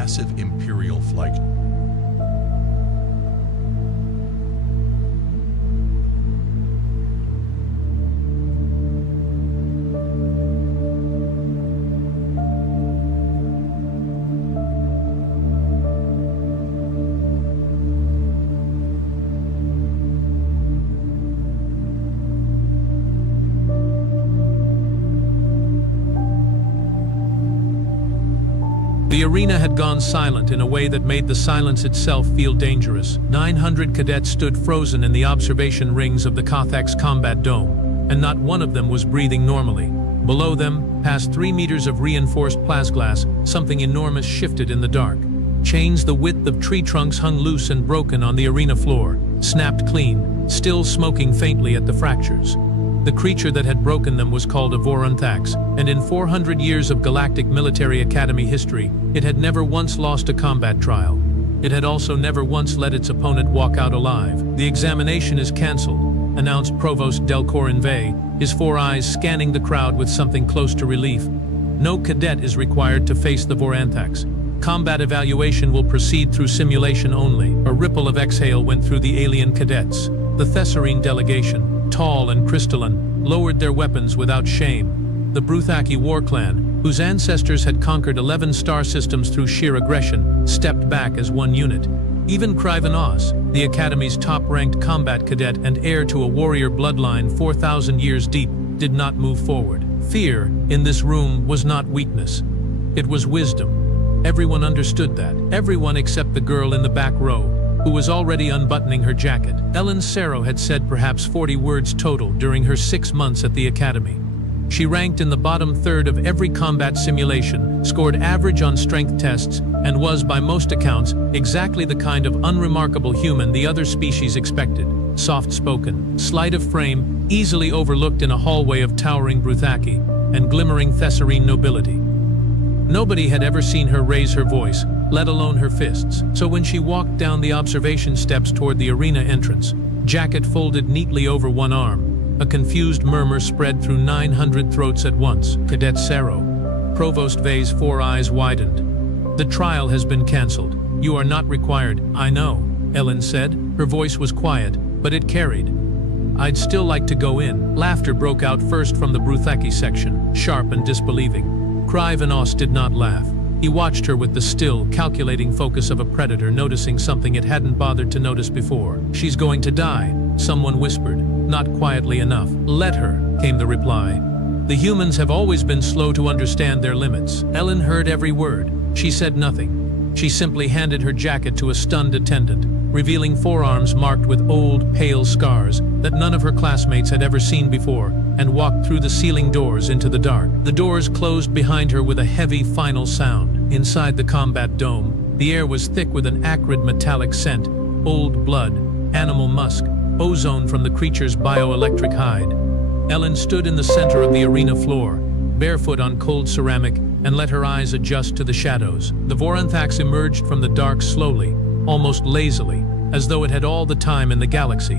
massive Imperial flight. The arena had gone silent in a way that made the silence itself feel dangerous. 900 cadets stood frozen in the observation rings of the Cothac's combat dome, and not one of them was breathing normally. Below them, past 3 meters of reinforced plasglass, something enormous shifted in the dark. Chains the width of tree trunks hung loose and broken on the arena floor, snapped clean, still smoking faintly at the fractures. The creature that had broken them was called a Voronthax, and in 400 years of Galactic Military Academy history, it had never once lost a combat trial. It had also never once let its opponent walk out alive. "The examination is cancelled," announced Provost Delcorin Vey, his 4 eyes scanning the crowd with something close to relief. "No cadet is required to face the Voronthax. Combat evaluation will proceed through simulation only." A ripple of exhale went through the alien cadets. The Thesserine delegation, tall and crystalline, lowered their weapons without shame. The Bruthaki war clan, whose ancestors had conquered 11 star systems through sheer aggression, stepped back as one unit. Even Kryven Os, the Academy's top-ranked combat cadet and heir to a warrior bloodline 4,000 years deep, did not move forward. Fear, in this room, was not weakness. It was wisdom. Everyone understood that. Everyone except the girl in the back row, who was already unbuttoning her jacket. Ellen Sero had said perhaps 40 words total during her 6 months at the Academy. She ranked in the bottom third of every combat simulation, scored average on strength tests, and was, by most accounts, exactly the kind of unremarkable human the other species expected. Soft-spoken, slight of frame, easily overlooked in a hallway of towering Bruthaki, and glimmering Thesserine nobility. Nobody had ever seen her raise her voice, let alone her fists. So when she walked down the observation steps toward the arena entrance, jacket folded neatly over one arm, a confused murmur spread through 900 throats at once. "Cadet Sero." Provost Vey's 4 eyes widened. "The trial has been cancelled. You are not required." "I know," Ellen said. Her voice was quiet, but it carried. "I'd still like to go in." Laughter broke out first from the Bruthaki section, sharp and disbelieving. Kryven Os did not laugh. He watched her with the still, calculating focus of a predator noticing something it hadn't bothered to notice before. "She's going to die," someone whispered, not quietly enough. "Let her," came the reply. "The humans have always been slow to understand their limits." Ellen heard every word. She said nothing. She simply handed her jacket to a stunned attendant, revealing forearms marked with old, pale scars that none of her classmates had ever seen before, and walked through the ceiling doors into the dark. The doors closed behind her with a heavy, final sound. Inside the combat dome, the air was thick with an acrid metallic scent, old blood, animal musk, ozone from the creature's bioelectric hide. Ellen stood in the center of the arena floor, barefoot on cold ceramic, and let her eyes adjust to the shadows. The Voronthax emerged from the dark slowly, almost lazily, as though it had all the time in the galaxy.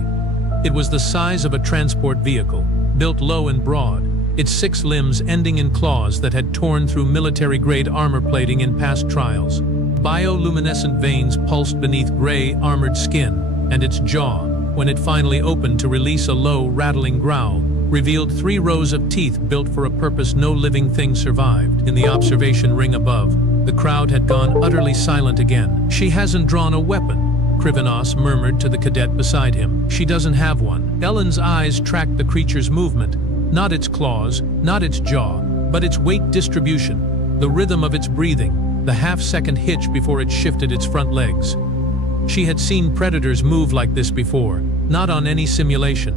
It was the size of a transport vehicle, built low and broad, its 6 limbs ending in claws that had torn through military-grade armor plating in past trials. Bioluminescent veins pulsed beneath gray, armored skin, and its jaw, when it finally opened to release a low, rattling growl, revealed 3 rows of teeth built for a purpose no living thing survived. In the observation ring above, the crowd had gone utterly silent again. "She hasn't drawn a weapon," Kryven Os murmured to the cadet beside him. "She doesn't have one." Ellen's eyes tracked the creature's movement, not its claws, not its jaw, but its weight distribution, the rhythm of its breathing, the half-second hitch before it shifted its front legs. She had seen predators move like this before, not on any simulation.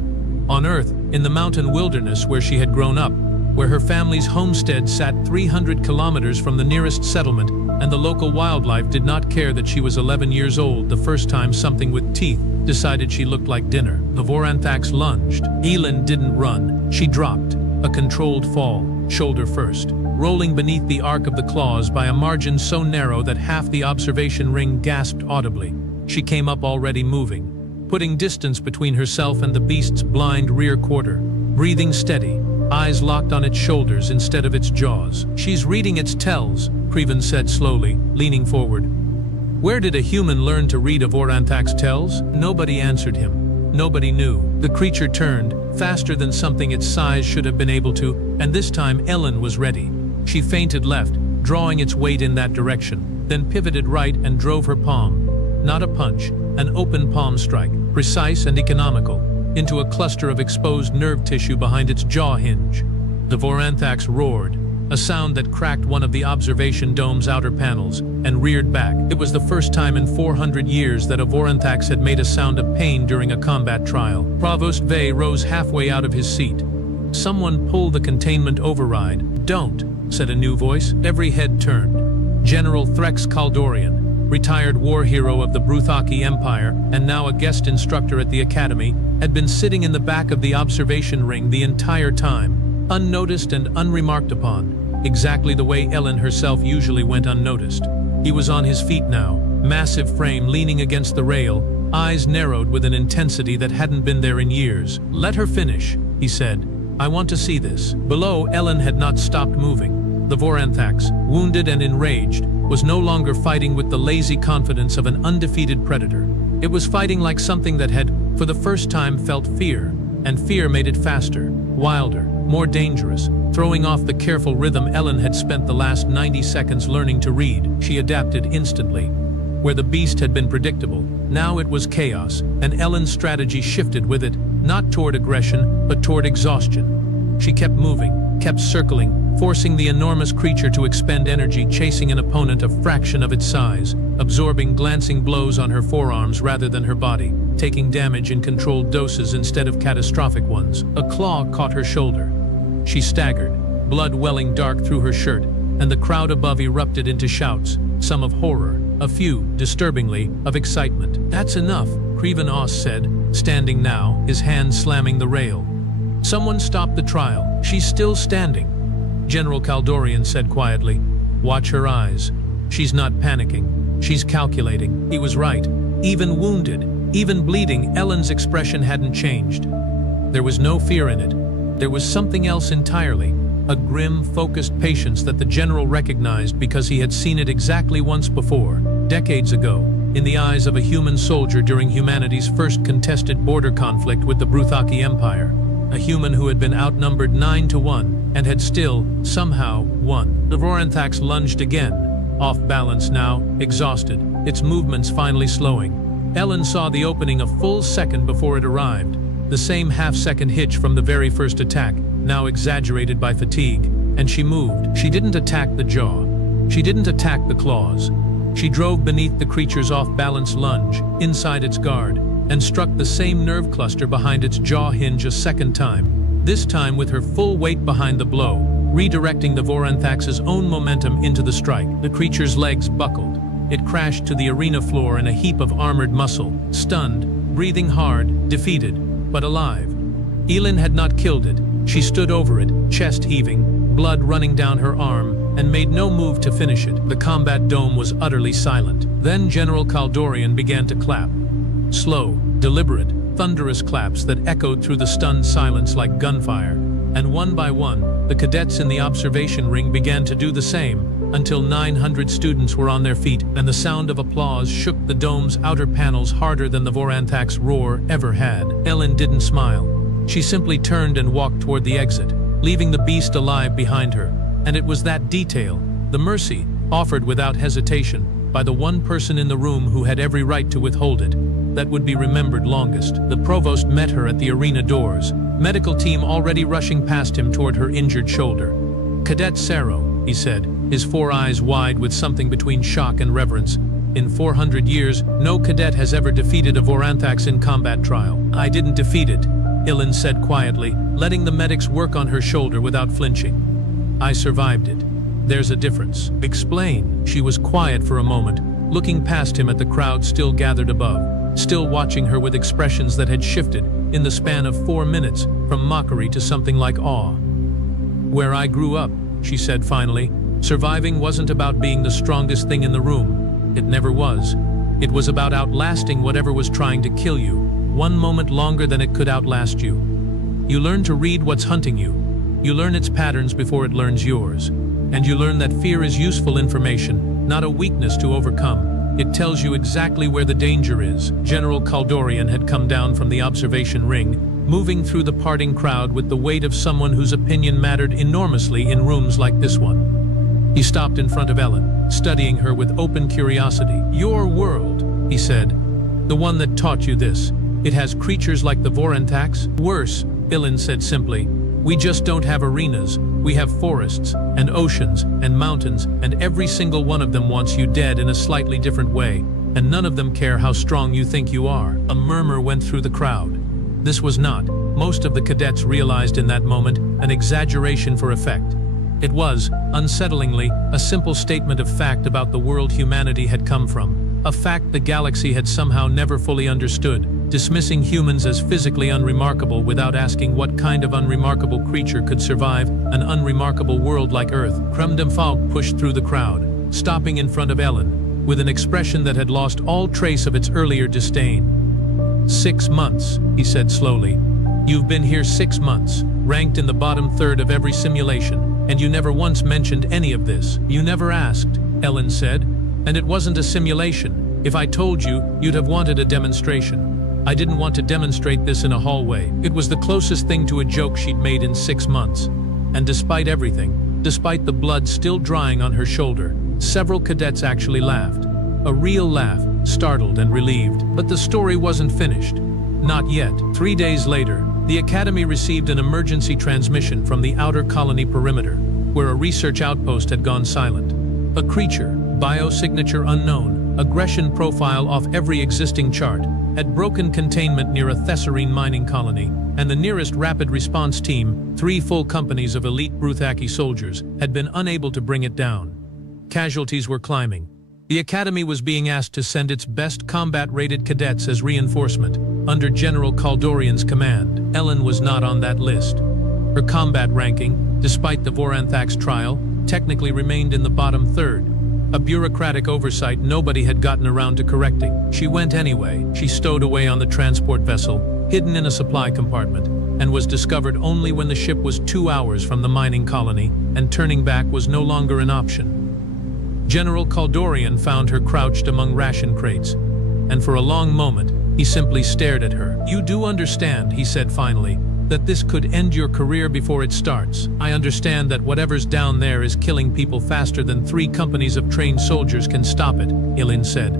On Earth, in the mountain wilderness where she had grown up, where her family's homestead sat 300 kilometers from the nearest settlement, and the local wildlife did not care that she was 11 years old the first time something with teeth decided she looked like dinner. The Voronthax lunged. Elin didn't run, she dropped, a controlled fall, shoulder first, rolling beneath the arc of the claws by a margin so narrow that half the observation ring gasped audibly. She came up already moving, putting distance between herself and the beast's blind rear quarter, breathing steady, eyes locked on its shoulders instead of its jaws. "She's reading its tells," Creven said slowly, leaning forward. Where did a human learn to read a Voranthax tells? Nobody answered him. Nobody knew. The creature turned, faster than something its size should have been able to, and this time Ellen was ready. She feinted left, drawing its weight in that direction, then pivoted right and drove her palm. Not a punch, an open palm strike, precise and economical, into a cluster of exposed nerve tissue behind its jaw hinge. The Voranthax roared, a sound that cracked one of the observation dome's outer panels, and reared back. It was the first time in 400 years that a Voranthax had made a sound of pain during a combat trial. Provost Vey rose halfway out of his seat. "Someone pull the containment override." "Don't," said a new voice. Every head turned. General Threx Kaldorian, retired war hero of the Bruthaki Empire and now a guest instructor at the Academy, had been sitting in the back of the observation ring the entire time, unnoticed and unremarked upon, exactly the way Ellen herself usually went unnoticed. He was on his feet now, massive frame leaning against the rail, eyes narrowed with an intensity that hadn't been there in years. "Let her finish," he said. "I want to see this." Below, Ellen had not stopped moving. The Voranthax, wounded and enraged, was no longer fighting with the lazy confidence of an undefeated predator. It was fighting like something that had, for the first time, felt fear, and fear made it faster, wilder, more dangerous, throwing off the careful rhythm Ellen had spent the last 90 seconds learning to read. She adapted instantly. Where the beast had been predictable, now it was chaos, and Ellen's strategy shifted with it, not toward aggression, but toward exhaustion. She kept moving, kept circling, forcing the enormous creature to expend energy chasing an opponent a fraction of its size, absorbing glancing blows on her forearms rather than her body, taking damage in controlled doses instead of catastrophic ones. A claw caught her shoulder. She staggered, blood welling dark through her shirt, and the crowd above erupted into shouts, some of horror, a few, disturbingly, of excitement. "That's enough," Creven Oss said, standing now, his hand slamming the rail. "Someone stop the trial. She's still standing." General Kaldorian said quietly, "Watch her eyes. She's not panicking. She's calculating." He was right. Even wounded, even bleeding, Ellen's expression hadn't changed. There was no fear in it. There was something else entirely, a grim, focused patience that the general recognized because he had seen it exactly once before, decades ago, in the eyes of a human soldier during humanity's first contested border conflict with the Bruthaki Empire. A human who had been outnumbered 9-1 and had still, somehow, won. The Voranthax lunged again, off balance now, exhausted, its movements finally slowing. Ellen saw the opening a full second before it arrived, the same half-second hitch from the very first attack, now exaggerated by fatigue, and she moved. She didn't attack the jaw. She didn't attack the claws. She drove beneath the creature's off-balance lunge, inside its guard, and struck the same nerve cluster behind its jaw hinge a second time, this time with her full weight behind the blow, redirecting the Voranthax's own momentum into the strike. The creature's legs buckled. It crashed to the arena floor in a heap of armored muscle, stunned, breathing hard, defeated, but alive. Elin had not killed it. She stood over it, chest heaving, blood running down her arm, and made no move to finish it. The combat dome was utterly silent. Then General Kaldorian began to clap. Slow, deliberate, thunderous claps that echoed through the stunned silence like gunfire, and one by one, the cadets in the observation ring began to do the same, until 900 students were on their feet, and the sound of applause shook the dome's outer panels harder than the Voranthax roar ever had. Ellen didn't smile. She simply turned and walked toward the exit, leaving the beast alive behind her, and it was that detail, the mercy, offered without hesitation, by the one person in the room who had every right to withhold it, that would be remembered longest. The provost met her at the arena doors, medical team already rushing past him toward her injured shoulder. "Cadet Sero," he said, his four eyes wide with something between shock and reverence. "In 400 years, no cadet has ever defeated a Voranthax in combat trial." "I didn't defeat it," Elin said quietly, letting the medics work on her shoulder without flinching. "I survived it. There's a difference." "Explain." She was quiet for a moment, looking past him at the crowd still gathered above, still watching her with expressions that had shifted, in the span of 4 minutes, from mockery to something like awe. "Where I grew up," she said finally, "surviving wasn't about being the strongest thing in the room. It never was. It was about outlasting whatever was trying to kill you, one moment longer than it could outlast you. You learn to read what's hunting you. You learn its patterns before it learns yours. And you learn that fear is useful information, not a weakness to overcome. It tells you exactly where the danger is. General Kaldorian had come down from the observation ring, moving through the parting crowd with the weight of someone whose opinion mattered enormously in rooms like this one. He stopped in front of Ellen, studying her with open curiosity. "Your world," he said. "The one that taught you this. It has creatures like the Vorantax?" "Worse," Ellen said simply. "We just don't have arenas. We have forests, and oceans, and mountains, and every single one of them wants you dead in a slightly different way, and none of them care how strong you think you are." A murmur went through the crowd. This was not, most of the cadets realized in that moment, an exaggeration for effect. It was, unsettlingly, a simple statement of fact about the world humanity had come from, a fact the galaxy had somehow never fully understood, dismissing humans as physically unremarkable without asking what kind of unremarkable creature could survive an unremarkable world like Earth. Kremdemfalk pushed through the crowd, stopping in front of Ellen, with an expression that had lost all trace of its earlier disdain. 6 months, he said slowly. "You've been here 6 months, ranked in the bottom third of every simulation, and you never once mentioned any of this. You never asked," Ellen said. "And it wasn't a simulation. If I told you, you'd have wanted a demonstration. I didn't want to demonstrate this in a hallway." It was the closest thing to a joke she'd made in 6 months. And despite everything, despite the blood still drying on her shoulder, several cadets actually laughed. A real laugh, startled and relieved. But the story wasn't finished. Not yet. 3 days later, the Academy received an emergency transmission from the outer colony perimeter, where a research outpost had gone silent. A creature, biosignature unknown, aggression profile off every existing chart, had broken containment near a Thesserine mining colony, and the nearest rapid response team, 3 full companies of elite Bruthaki soldiers, had been unable to bring it down. Casualties were climbing. The Academy was being asked to send its best combat-rated cadets as reinforcement, under General Kaldorian's command. Ellen was not on that list. Her combat ranking, despite the Voranthax trial, technically remained in the bottom third. A bureaucratic oversight nobody had gotten around to correcting. She went anyway. She stowed away on the transport vessel, hidden in a supply compartment, and was discovered only when the ship was 2 hours from the mining colony, and turning back was no longer an option. General Kaldorian found her crouched among ration crates, and for a long moment, he simply stared at her. "You do understand," he said finally, "that this could end your career before it starts. I understand that whatever's down there is killing people faster than 3 companies of trained soldiers can stop it," Ilin said.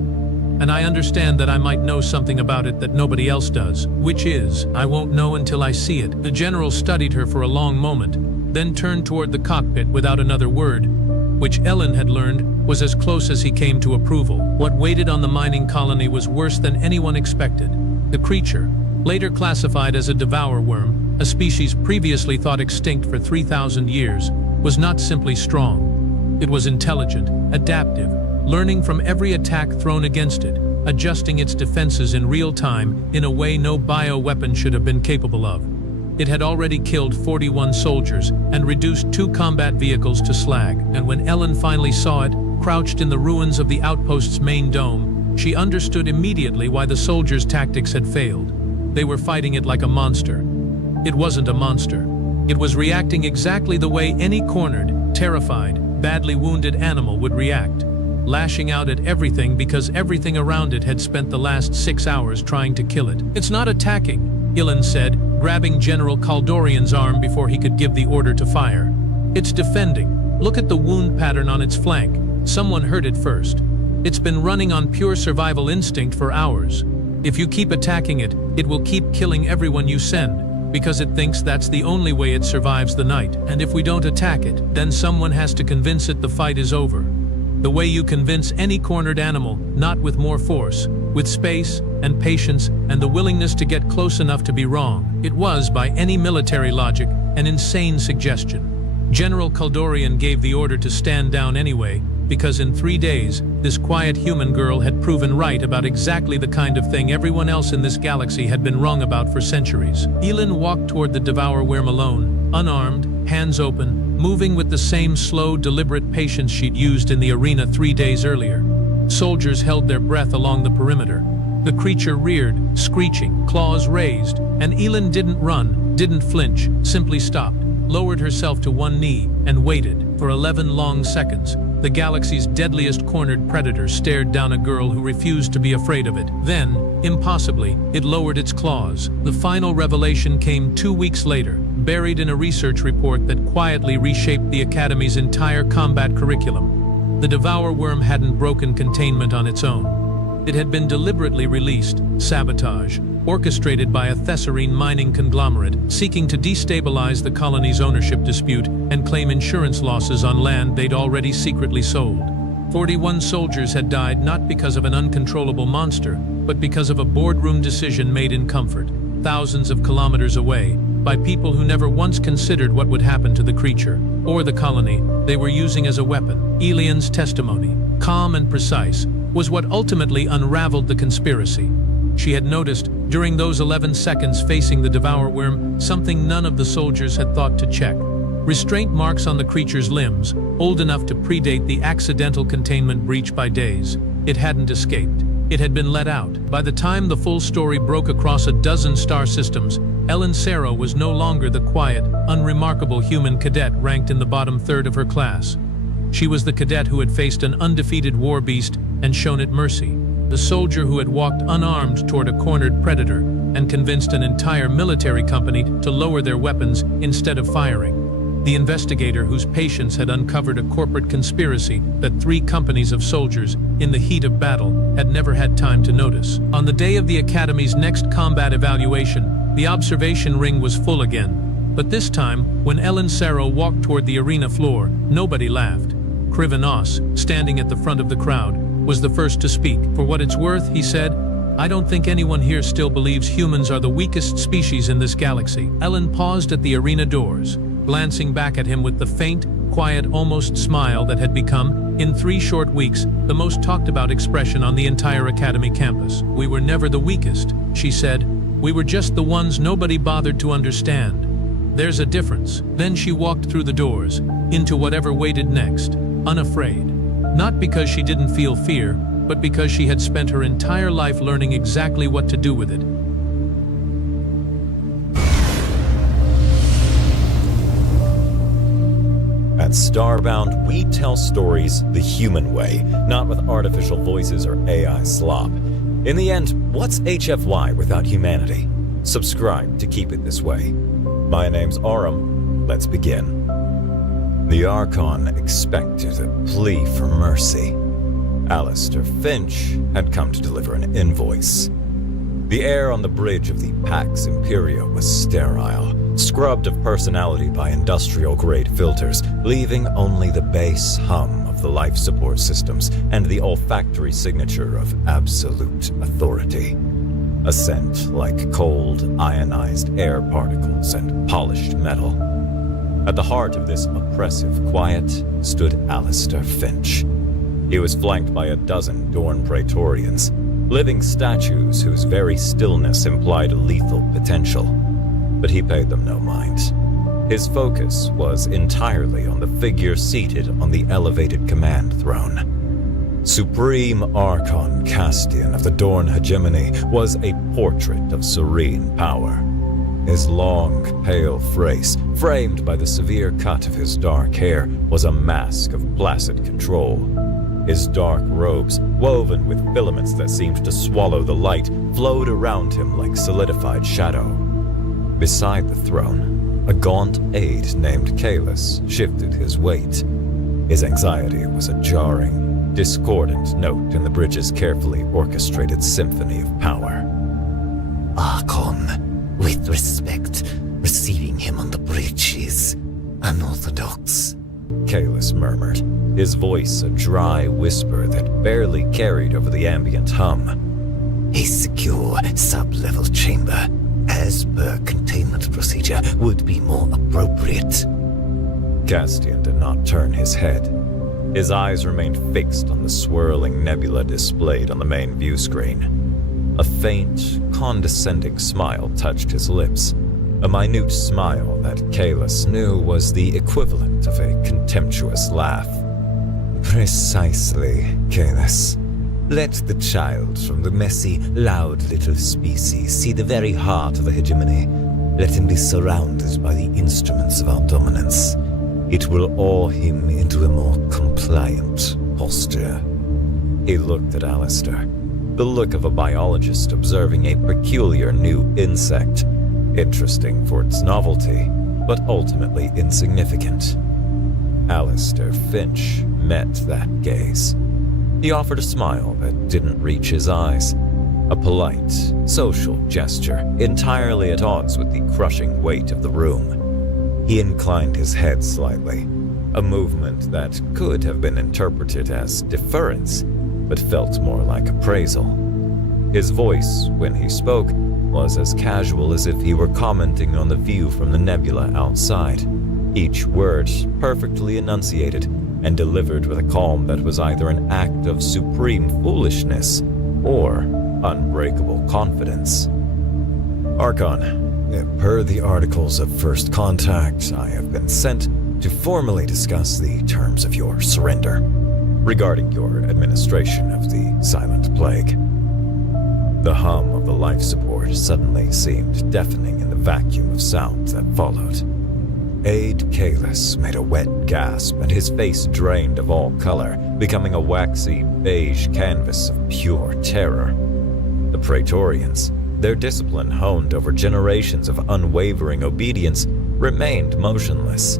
"And I understand that I might know something about it that nobody else does, which is, I won't know until I see it." The general studied her for a long moment, then turned toward the cockpit without another word, which Ellen had learned was as close as he came to approval. What waited on the mining colony was worse than anyone expected. The creature, later classified as a devour worm, a species previously thought extinct for 3,000 years, was not simply strong. It was intelligent, adaptive, learning from every attack thrown against it, adjusting its defenses in real time in a way no bioweapon should have been capable of. It had already killed 41 soldiers and reduced 2 combat vehicles to slag, and when Ellen finally saw it, crouched in the ruins of the outpost's main dome, she understood immediately why the soldiers' tactics had failed. They were fighting it like a monster. It wasn't a monster. It was reacting exactly the way any cornered, terrified, badly wounded animal would react, lashing out at everything because everything around it had spent the last 6 hours trying to kill it. "It's not attacking," Ilin said, grabbing General Kaldorian's arm before he could give the order to fire. "It's defending. Look at the wound pattern on its flank. Someone hurt it first. It's been running on pure survival instinct for hours. If you keep attacking it, it will keep killing everyone you send, because it thinks that's the only way it survives the night. And if we don't attack it, then someone has to convince it the fight is over. The way you convince any cornered animal, not with more force, with space and patience and the willingness to get close enough to be wrong." It was, by any military logic, an insane suggestion. General Kaldorian gave the order to stand down anyway, because in 3 days, this quiet human girl had proven right about exactly the kind of thing everyone else in this galaxy had been wrong about for centuries. Elin walked toward the Devour Worm alone, unarmed, hands open, moving with the same slow, deliberate patience she'd used in the arena 3 days earlier. Soldiers held their breath along the perimeter. The creature reared, screeching, claws raised, and Elin didn't run, didn't flinch, simply stopped. lowered herself to one knee, and waited. For 11 long seconds, the galaxy's deadliest cornered predator stared down a girl who refused to be afraid of it. Then, impossibly, it lowered its claws. The final revelation came 2 weeks later, buried in a research report that quietly reshaped the Academy's entire combat curriculum. The Devour Worm hadn't broken containment on its own. It had been deliberately released, sabotage, orchestrated by a Thesserine mining conglomerate seeking to destabilize the colony's ownership dispute and claim insurance losses on land they'd already secretly sold. 41 soldiers had died not because of an uncontrollable monster, but because of a boardroom decision made in comfort, thousands of kilometers away, by people who never once considered what would happen to the creature, or the colony, they were using as a weapon. Elian's testimony, calm and precise, was what ultimately unraveled the conspiracy. She had noticed, during those 11 seconds facing the Devour Worm, something none of the soldiers had thought to check. Restraint marks on the creature's limbs, old enough to predate the accidental containment breach by days. It hadn't escaped. It had been let out. By the time the full story broke across a dozen star systems, Ellen Sero was no longer the quiet, unremarkable human cadet ranked in the bottom third of her class. She was the cadet who had faced an undefeated war beast and shown it mercy. The soldier who had walked unarmed toward a cornered predator and convinced an entire military company to lower their weapons instead of firing. The investigator whose patience had uncovered a corporate conspiracy that 3 companies of soldiers, in the heat of battle, had never had time to notice. On the day of the Academy's next combat evaluation, the observation ring was full again. But this time, when Ellen Sero walked toward the arena floor, nobody laughed. Krivenos, standing at the front of the crowd, was the first to speak. For what it's worth, he said, I don't think anyone here still believes humans are the weakest species in this galaxy. Ellen paused at the arena doors, glancing back at him with the faint, quiet, almost smile that had become, in 3 short weeks, the most talked about expression on the entire Academy campus. We were never the weakest, she said. We were just the ones nobody bothered to understand. There's a difference. Then she walked through the doors, into whatever waited next, unafraid. Not because she didn't feel fear, but because she had spent her entire life learning exactly what to do with it. At Starbound, we tell stories the human way, not with artificial voices or AI slop. In the end, what's HFY without humanity? Subscribe to keep it this way. My name's Aurum. Let's begin. The Archon expected a plea for mercy. Alistair Finch had come to deliver an invoice. The air on the bridge of the Pax Imperia was sterile, scrubbed of personality by industrial-grade filters, leaving only the bass hum of the life support systems and the olfactory signature of absolute authority. A scent like cold, ionized air particles and polished metal. At the heart of this oppressive quiet stood Alistair Finch. He was flanked by a dozen Dorn Praetorians, living statues whose very stillness implied lethal potential. But he paid them no mind. His focus was entirely on the figure seated on the elevated command throne. Supreme Archon Castian of the Dorn Hegemony was a portrait of serene power. His long, pale face, framed by the severe cut of his dark hair, was a mask of placid control. His dark robes, woven with filaments that seemed to swallow the light, flowed around him like solidified shadow. Beside the throne, a gaunt aide named Kalis shifted his weight. His anxiety was a jarring, discordant note in the bridge's carefully orchestrated symphony of power. Archon, with respect, receiving him on the bridge is unorthodox, Kalis murmured, his voice a dry whisper that barely carried over the ambient hum. A secure sub-level chamber, as per containment procedure, would be more appropriate. Castian did not turn his head. His eyes remained fixed on the swirling nebula displayed on the main view screen. A faint, condescending smile touched his lips, a minute smile that Kalis knew was the equivalent of a contemptuous laugh. Precisely, Kalis. Let the child from the messy, loud little species see the very heart of the hegemony. Let him be surrounded by the instruments of our dominance. It will awe him into a more compliant posture. He looked at Alistair, the look of a biologist observing a peculiar new insect, interesting for its novelty, but ultimately insignificant. Alistair Finch met that gaze. He offered a smile that didn't reach his eyes, a polite, social gesture entirely at odds with the crushing weight of the room. He inclined his head slightly, a movement that could have been interpreted as deference, but felt more like appraisal. His voice, when he spoke, was as casual as if he were commenting on the view from the nebula outside, each word perfectly enunciated and delivered with a calm that was either an act of supreme foolishness or unbreakable confidence. Archon, per the articles of first contact, I have been sent to formally discuss the terms of your surrender regarding your administration of the Silent Plague. The hum of the life support suddenly seemed deafening in the vacuum of sound that followed. Aide Kalis made a wet gasp, and his face drained of all color, becoming a waxy, beige canvas of pure terror. The Praetorians, their discipline honed over generations of unwavering obedience, remained motionless.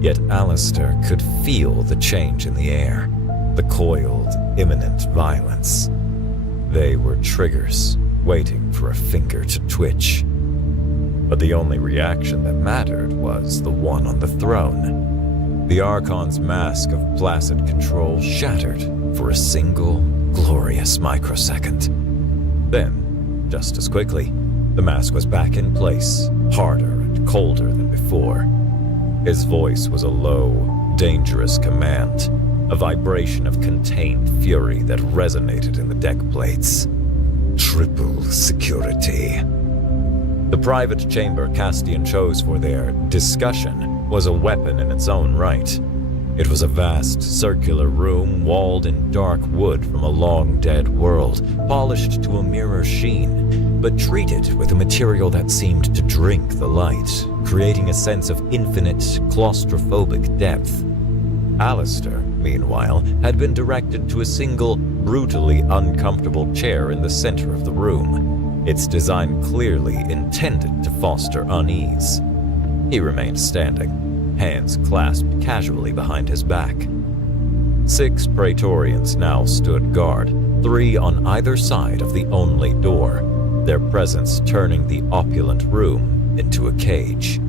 Yet Alistair could feel the change in the air, the coiled, imminent violence. They were triggers, waiting for a finger to twitch. But the only reaction that mattered was the one on the throne. The Archon's mask of placid control shattered for a single, glorious microsecond. Then, just as quickly, the mask was back in place, harder and colder than before. His voice was a low, dangerous command, a vibration of contained fury that resonated in the deck plates. Triple security. The private chamber Castian chose for their discussion was a weapon in its own right. It was a vast, circular room walled in dark wood from a long-dead world, polished to a mirror sheen, but treated with a material that seemed to drink the light, creating a sense of infinite, claustrophobic depth. Alistair, meanwhile, had been directed to a single, brutally uncomfortable chair in the center of the room, its design clearly intended to foster unease. He remained standing, hands clasped casually behind his back. 6 Praetorians now stood guard, 3 on either side of the only door, their presence turning the opulent room into a cage.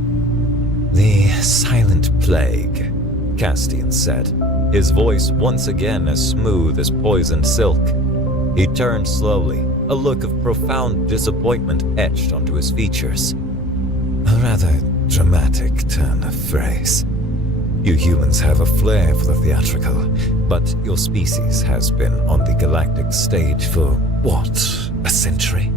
The Silent Plague, Castian said, his voice once again as smooth as poisoned silk. He turned slowly, a look of profound disappointment etched onto his features. A rather dramatic turn of phrase. You humans have a flair for the theatrical, but your species has been on the galactic stage for, what, a century?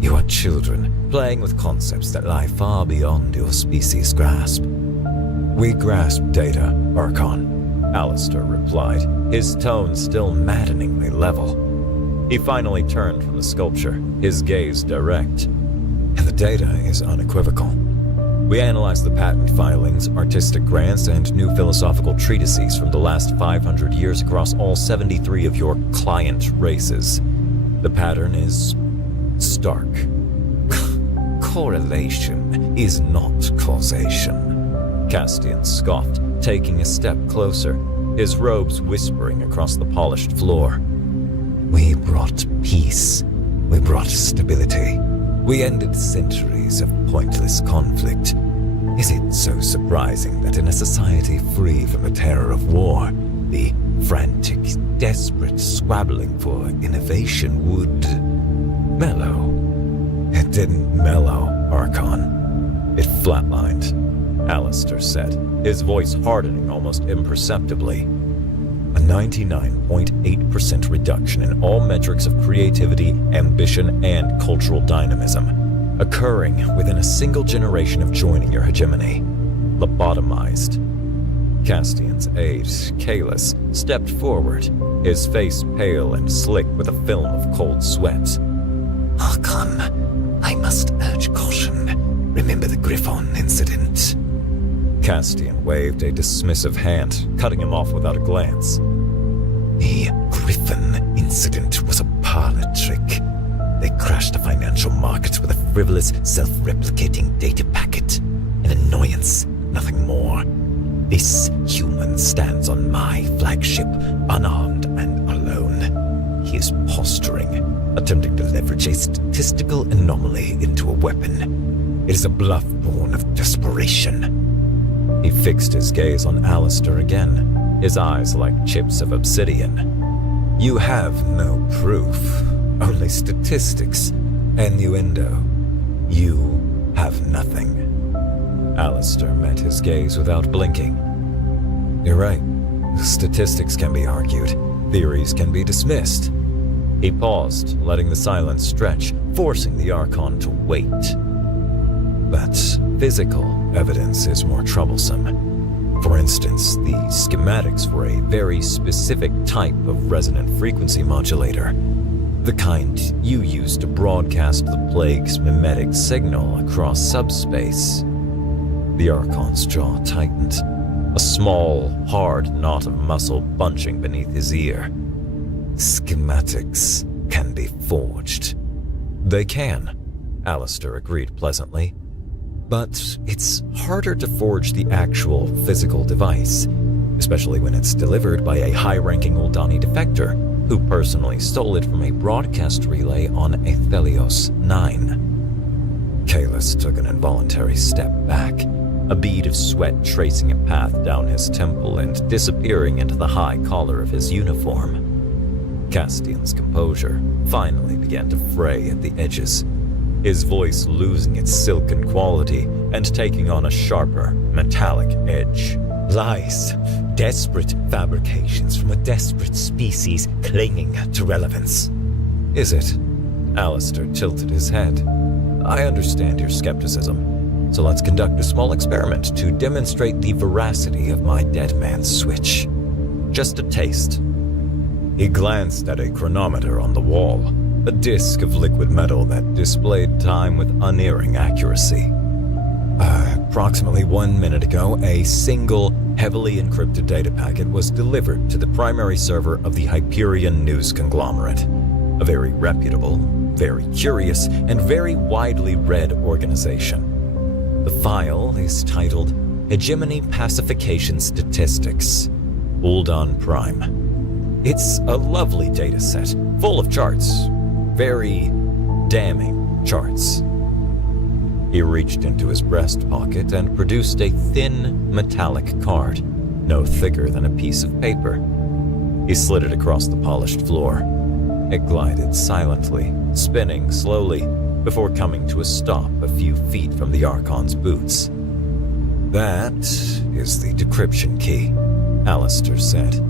You are children, playing with concepts that lie far beyond your species' grasp. We grasp data, Archon, Alistair replied, his tone still maddeningly level. He finally turned from the sculpture, his gaze direct. And the data is unequivocal. We analyzed the patent filings, artistic grants, and new philosophical treatises from the last 500 years across all 73 of your client races. The pattern is stark. Correlation is not causation, Castian scoffed, taking a step closer, his robes whispering across the polished floor. We brought peace. We brought stability. We ended centuries of pointless conflict. Is it so surprising that in a society free from the terror of war, the frantic, desperate squabbling for innovation would mellow? It didn't mellow, Archon. It flatlined, Alistair said, his voice hardening almost imperceptibly. A 99.8% reduction in all metrics of creativity, ambition, and cultural dynamism, occurring within a single generation of joining your hegemony. Lobotomized. Castian's aide, Kalis, stepped forward, his face pale and slick with a film of cold sweat. Archon, I must urge caution. Remember the Griffon incident? Castian waved a dismissive hand, cutting him off without a glance. The Griffon incident was a parlor trick. They crashed the financial markets with a frivolous, self-replicating data packet. An annoyance, nothing more. This human stands on my flagship, unarmed and alone. He is posturing, attempting to leverage a statistical anomaly into a weapon. It is a bluff born of desperation. He fixed his gaze on Alistair again, his eyes like chips of obsidian. You have no proof, only statistics, innuendo. You have nothing. Alistair met his gaze without blinking. You're right. Statistics can be argued. Theories can be dismissed. He paused, letting the silence stretch, forcing the Archon to wait. But physical evidence is more troublesome. For instance, the schematics for a very specific type of resonant frequency modulator. The kind you use to broadcast the plague's mimetic signal across subspace. The Archon's jaw tightened, a small, hard knot of muscle bunching beneath his ear. Schematics can be forged. They can, Alistair agreed pleasantly. But it's harder to forge the actual physical device, especially when it's delivered by a high-ranking Uldani defector who personally stole it from a broadcast relay on Athelios 9. Kahless took an involuntary step back, a bead of sweat tracing a path down his temple and disappearing into the high collar of his uniform. Castian's composure finally began to fray at the edges, his voice losing its silken quality and taking on a sharper, metallic edge. Lies, desperate fabrications from a desperate species clinging to relevance. Is it? Alistair tilted his head. I understand your skepticism, so let's conduct a small experiment to demonstrate the veracity of my dead man's switch. Just a taste. He glanced at a chronometer on the wall, a disk of liquid metal that displayed time with unerring accuracy. Approximately 1 minute ago, a single, heavily encrypted data packet was delivered to the primary server of the Hyperion News Conglomerate, a very reputable, very curious, and very widely read organization. The file is titled Hegemony Pacification Statistics, Uldan Prime. It's a lovely data set, full of charts. Very damning charts. He reached into his breast pocket and produced a thin, metallic card, no thicker than a piece of paper. He slid it across the polished floor. It glided silently, spinning slowly, before coming to a stop a few feet from the Archon's boots. That is the decryption key, Alistair said.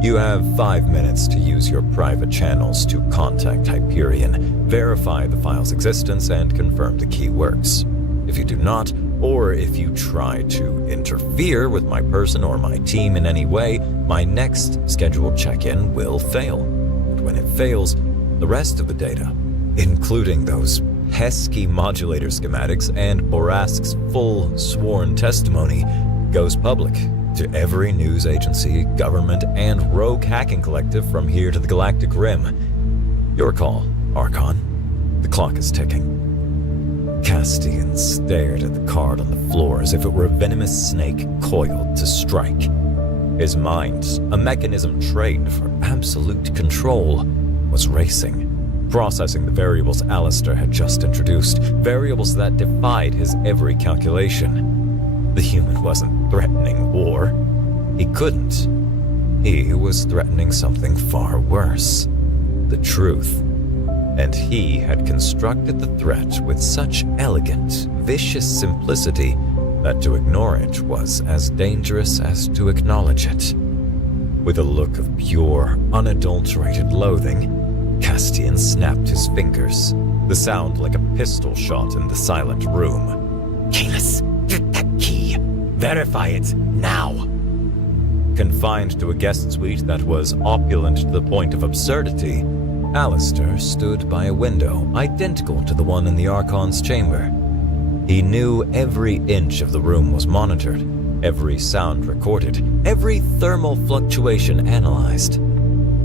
You have 5 minutes to use your private channels to contact Hyperion, verify the file's existence, and confirm the key works. If you do not, or if you try to interfere with my person or my team in any way, my next scheduled check-in will fail. And when it fails, the rest of the data, including those pesky modulator schematics and Borask's full sworn testimony, goes public to every news agency, government, and rogue hacking collective from here to the Galactic Rim. Your call, Archon. The clock is ticking. Castian stared at the card on the floor as if it were a venomous snake coiled to strike. His mind, a mechanism trained for absolute control, was racing, processing the variables Alistair had just introduced, variables that defied his every calculation. The human wasn't threatening war. He couldn't. He was threatening something far worse. The truth. And he had constructed the threat with such elegant, vicious simplicity that to ignore it was as dangerous as to acknowledge it. With a look of pure, unadulterated loathing, Castian snapped his fingers, the sound like a pistol shot in the silent room. Kahless, get that key. Verify it, now. Confined to a guest suite that was opulent to the point of absurdity, Alistair stood by a window identical to the one in the Archon's chamber. He knew every inch of the room was monitored, every sound recorded, every thermal fluctuation analyzed.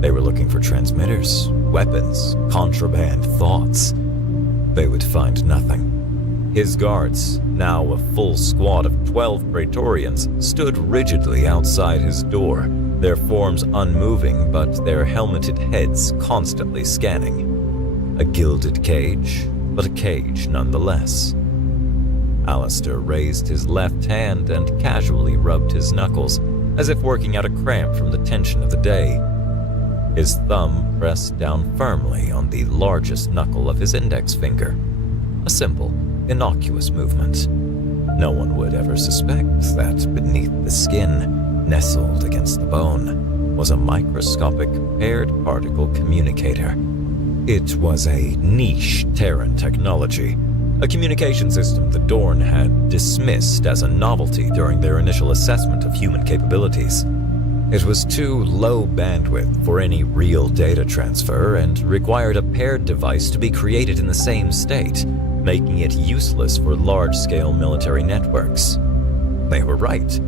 They were looking for transmitters, weapons, contraband, thoughts. They would find nothing. His guards, now a full squad of 12 Praetorians, stood rigidly outside his door, their forms unmoving but their helmeted heads constantly scanning. A gilded cage, but a cage nonetheless. Alistair raised his left hand and casually rubbed his knuckles, as if working out a cramp from the tension of the day. His thumb pressed down firmly on the largest knuckle of his index finger. A simple, innocuous movement. No one would ever suspect that beneath the skin, nestled against the bone, was a microscopic paired particle communicator. It was a niche Terran technology, a communication system the Dorn had dismissed as a novelty during their initial assessment of human capabilities. It was too low bandwidth for any real data transfer and required a paired device to be created in the same state, making it useless for large-scale military networks. They were right.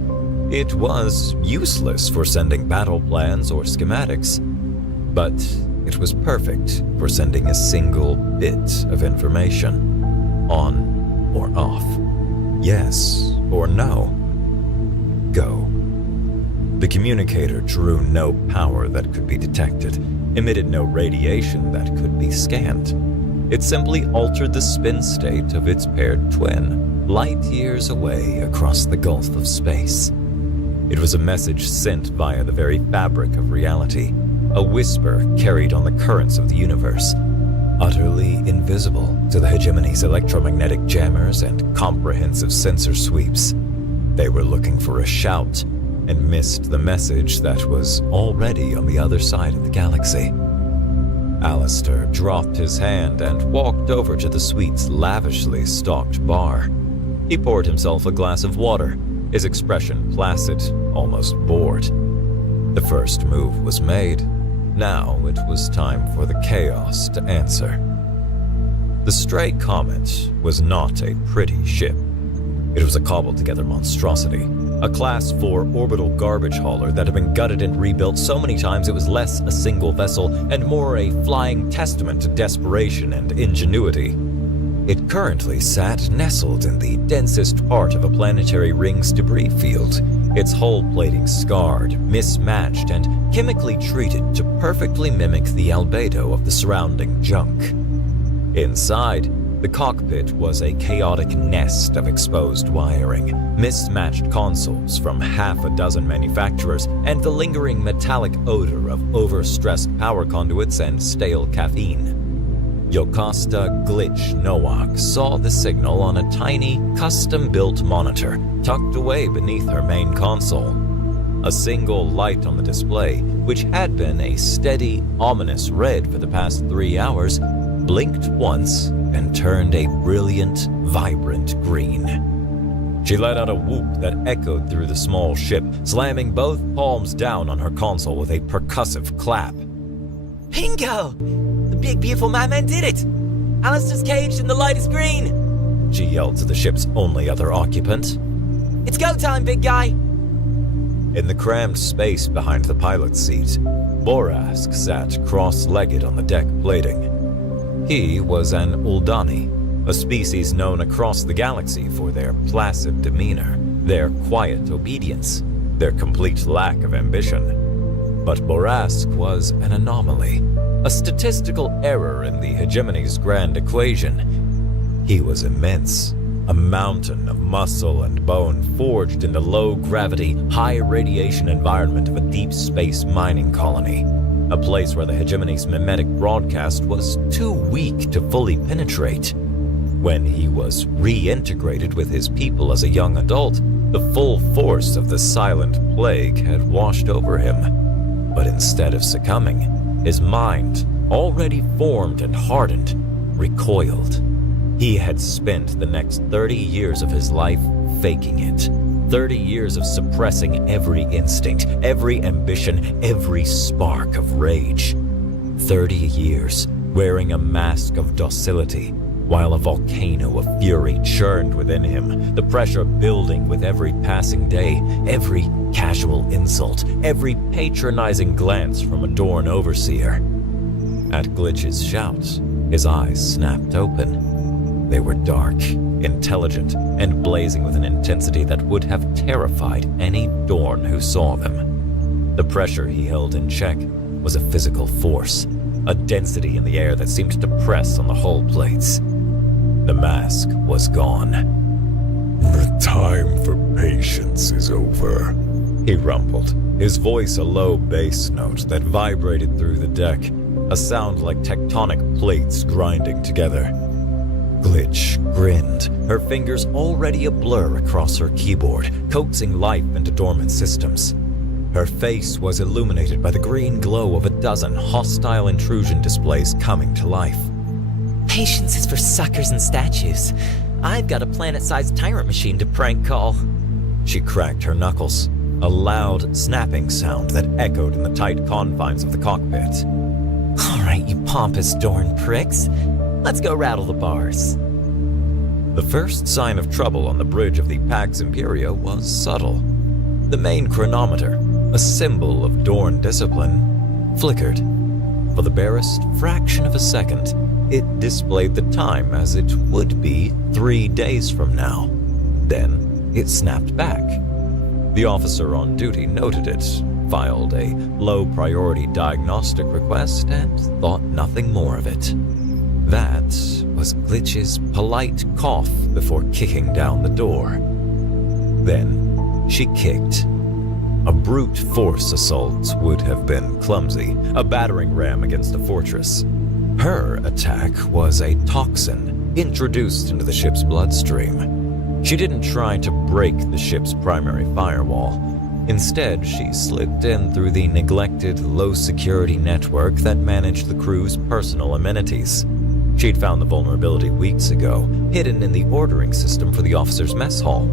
It was useless for sending battle plans or schematics, but it was perfect for sending a single bit of information. On or off. Yes or no. Go. The communicator drew no power that could be detected, emitted no radiation that could be scanned. It simply altered the spin state of its paired twin, light years away across the gulf of space. It was a message sent via the very fabric of reality, a whisper carried on the currents of the universe, utterly invisible to the hegemony's electromagnetic jammers and comprehensive sensor sweeps. They were looking for a shout and missed the message that was already on the other side of the galaxy. Alistair dropped his hand and walked over to the suite's lavishly stocked bar. He poured himself a glass of water, his expression placid, almost bored. The first move was made. Now it was time for the chaos to answer. The Stray Comet was not a pretty ship. It was a cobbled-together monstrosity, a Class 4 orbital garbage hauler that had been gutted and rebuilt so many times it was less a single vessel and more a flying testament to desperation and ingenuity. It currently sat nestled in the densest part of a planetary ring's debris field, its hull plating scarred, mismatched, and chemically treated to perfectly mimic the albedo of the surrounding junk. Inside, the cockpit was a chaotic nest of exposed wiring, mismatched consoles from half a dozen manufacturers, and the lingering metallic odor of overstressed power conduits and stale caffeine. Yokasta Glitch Nowak saw the signal on a tiny, custom-built monitor tucked away beneath her main console. A single light on the display, which had been a steady, ominous red for the past 3 hours, blinked once and turned a brilliant, vibrant green. She let out a whoop that echoed through the small ship, slamming both palms down on her console with a percussive clap. Bingo! The big, beautiful madman did it! Alistair's caged and the light is green! She yelled to the ship's only other occupant. It's go time, big guy! In the crammed space behind the pilot's seat, Borask sat cross-legged on the deck plating. He was an Uldani, a species known across the galaxy for their placid demeanor, their quiet obedience, their complete lack of ambition. But Borask was an anomaly, a statistical error in the hegemony's grand equation. He was immense, a mountain of muscle and bone forged in the low-gravity, high-radiation environment of a deep space mining colony, a place where the hegemony's mimetic broadcast was too weak to fully penetrate. When he was reintegrated with his people as a young adult, the full force of the silent plague had washed over him. But instead of succumbing, his mind, already formed and hardened, recoiled. He had spent the next 30 years of his life faking it. 30 years of suppressing every instinct, every ambition, every spark of rage. 30 years wearing a mask of docility, while a volcano of fury churned within him, the pressure building with every passing day, every casual insult, every patronizing glance from a Dorn overseer. At Glitch's shouts, his eyes snapped open. They were dark, intelligent, and blazing with an intensity that would have terrified any Dorn who saw them. The pressure he held in check was a physical force, a density in the air that seemed to press on the hull plates. The mask was gone. The time for patience is over, He rumbled, his voice a low bass note that vibrated through the deck, a sound like tectonic plates grinding together. Glitch grinned, her fingers already a blur across her keyboard, coaxing life into dormant systems. Her face was illuminated by the green glow of a dozen hostile intrusion displays coming to life. Patience is for suckers and statues. I've got a planet-sized tyrant machine to prank call. She cracked her knuckles, a loud snapping sound that echoed in the tight confines of the cockpit. All right, you pompous Dorn pricks. Let's go rattle the bars. The first sign of trouble on the bridge of the Pax Imperia was subtle. The main chronometer, a symbol of Dorn discipline, flickered. For the barest fraction of a second, it displayed the time as it would be 3 days from now. Then it snapped back. The officer on duty noted it, filed a low-priority diagnostic request, and thought nothing more of it. That was Glitch's polite cough before kicking down the door. Then she kicked. A brute force assault would have been clumsy, a battering ram against a fortress. Her attack was a toxin introduced into the ship's bloodstream. She didn't try to break the ship's primary firewall. Instead, she slipped in through the neglected, low-security network that managed the crew's personal amenities. She'd found the vulnerability weeks ago, hidden in the ordering system for the officers' mess hall.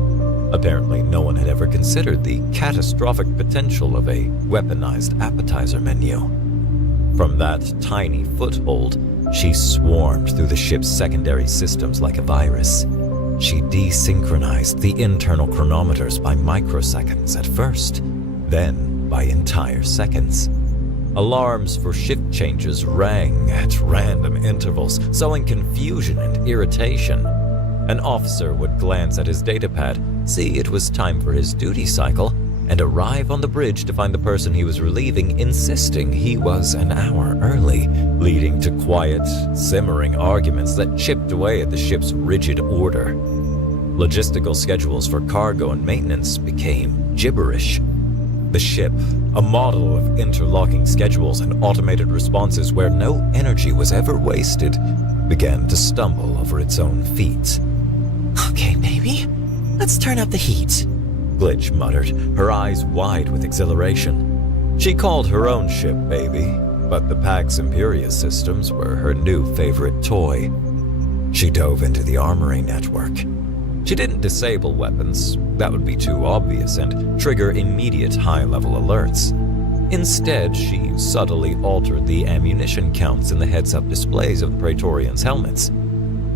Apparently, no one had ever considered the catastrophic potential of a weaponized appetizer menu. From that tiny foothold, she swarmed through the ship's secondary systems like a virus. She desynchronized the internal chronometers by microseconds at first, then by entire seconds. Alarms for shift changes rang at random intervals, sowing confusion and irritation. An officer would glance at his datapad, see it was time for his duty cycle, and arrive on the bridge to find the person he was relieving insisting he was an hour early, leading to quiet, simmering arguments that chipped away at the ship's rigid order. Logistical schedules for cargo and maintenance became gibberish. The ship, a model of interlocking schedules and automated responses where no energy was ever wasted, began to stumble over its own feet. Okay, baby, let's turn up the heat. Glitch muttered, her eyes wide with exhilaration. She called her own ship baby, but the Pax Imperia systems were her new favorite toy. She dove into the armory network. She didn't disable weapons, that would be too obvious and trigger immediate high-level alerts. Instead, she subtly altered the ammunition counts in the heads-up displays of the Praetorians' helmets.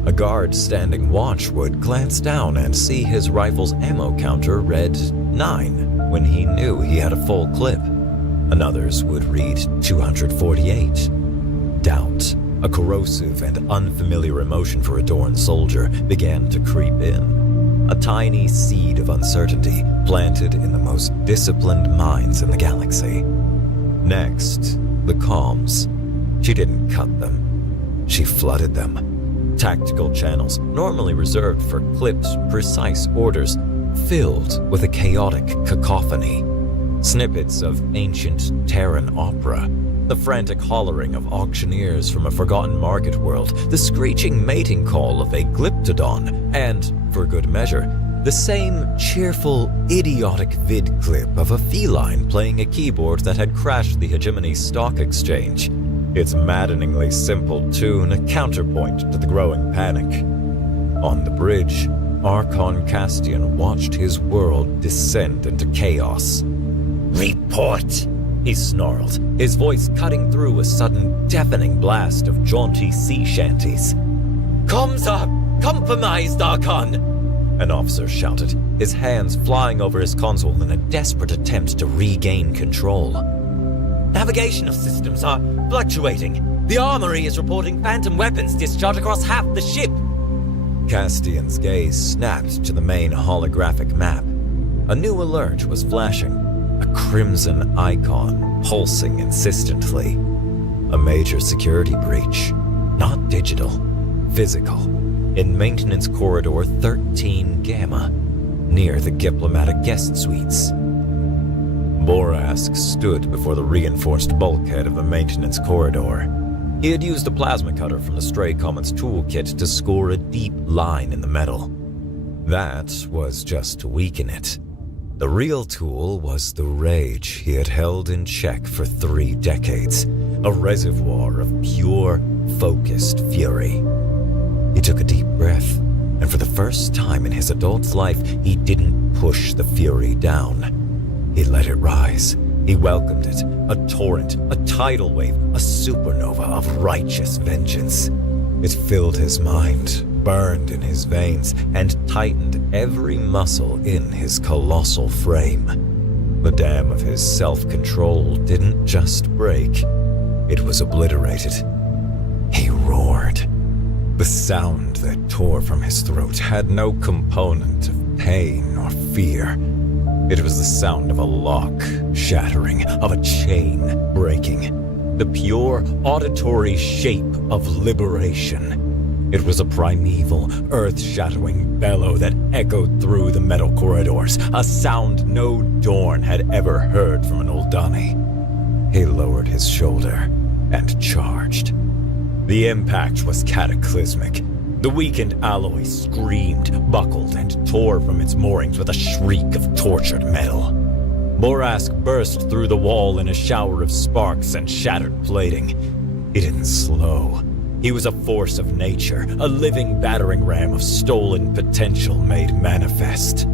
A guard standing watch would glance down and see his rifle's ammo counter read 9 when he knew he had a full clip. Another's would read 248. Doubt, a corrosive and unfamiliar emotion for a Dorn soldier, began to creep in. A tiny seed of uncertainty planted in the most disciplined minds in the galaxy. Next, the comms. She didn't cut them. She flooded them. Tactical channels, normally reserved for clipped, precise orders, filled with a chaotic cacophony. Snippets of ancient Terran opera, the frantic hollering of auctioneers from a forgotten market world, the screeching mating call of a glyptodon, and, for good measure, the same cheerful, idiotic vid clip of a feline playing a keyboard that had crashed the Hegemony Stock Exchange. Its maddeningly simple tune a counterpoint to the growing panic. On the bridge, Archon Castian watched his world descend into chaos. "Report!" he snarled, his voice cutting through a sudden deafening blast of jaunty sea shanties. Comms are compromised, Archon! An officer shouted, his hands flying over his console in a desperate attempt to regain control. Navigational systems are fluctuating. The armory is reporting phantom weapons discharged across half the ship. Castian's gaze snapped to the main holographic map. A new alert was flashing, a crimson icon pulsing insistently. A major security breach, not digital, physical, in Maintenance Corridor 13 Gamma, near the diplomatic guest suites. Borask stood before the reinforced bulkhead of the Maintenance Corridor. He had used a plasma cutter from the Stray Comet's toolkit to score a deep line in the metal. That was just to weaken it. The real tool was the rage he had held in check for 3 decades, a reservoir of pure, focused fury. He took a deep breath, and for the first time in his adult life, he didn't push the fury down. He let it rise. He welcomed it, a torrent, a tidal wave, a supernova of righteous vengeance. It filled his mind, burned in his veins, and tightened every muscle in his colossal frame. The dam of his self-control didn't just break, it was obliterated. He roared. The sound that tore from his throat had no component of pain or fear. It was the sound of a lock shattering, of a chain breaking, the pure auditory shape of liberation. It was a primeval, earth-shattering bellow that echoed through the metal corridors, a sound no Dorn had ever heard from an Uldani. He lowered his shoulder and charged. The impact was cataclysmic. The weakened alloy screamed, buckled, and tore from its moorings with a shriek of tortured metal. Borask burst through the wall in a shower of sparks and shattered plating. He didn't slow. He was a force of nature, a living battering ram of stolen potential made manifest.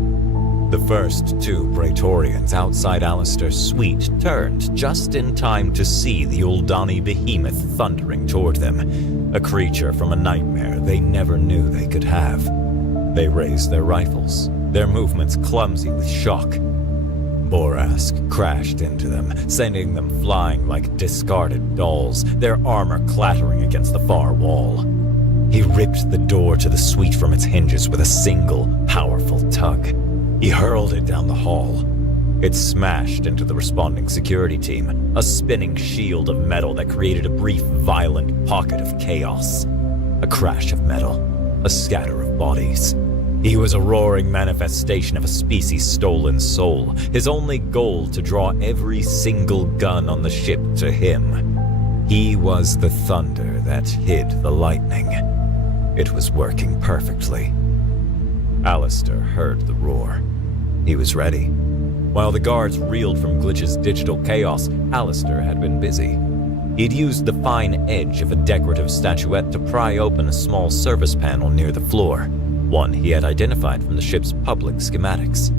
The first 2 Praetorians outside Alistair's suite turned just in time to see the Uldani behemoth thundering toward them, a creature from a nightmare they never knew they could have. They raised their rifles, their movements clumsy with shock. Borask crashed into them, sending them flying like discarded dolls, their armor clattering against the far wall. He ripped the door to the suite from its hinges with a single, powerful tug. He hurled it down the hall. It smashed into the responding security team, a spinning shield of metal that created a brief, violent pocket of chaos. A crash of metal, a scatter of bodies. He was a roaring manifestation of a species' stolen soul, his only goal to draw every single gun on the ship to him. He was the thunder that hid the lightning. It was working perfectly. Alistair heard the roar. He was ready. While the guards reeled from Glitch's digital chaos, Alistair had been busy. He'd used the fine edge of a decorative statuette to pry open a small service panel near the floor, one he had identified from the ship's public schematics.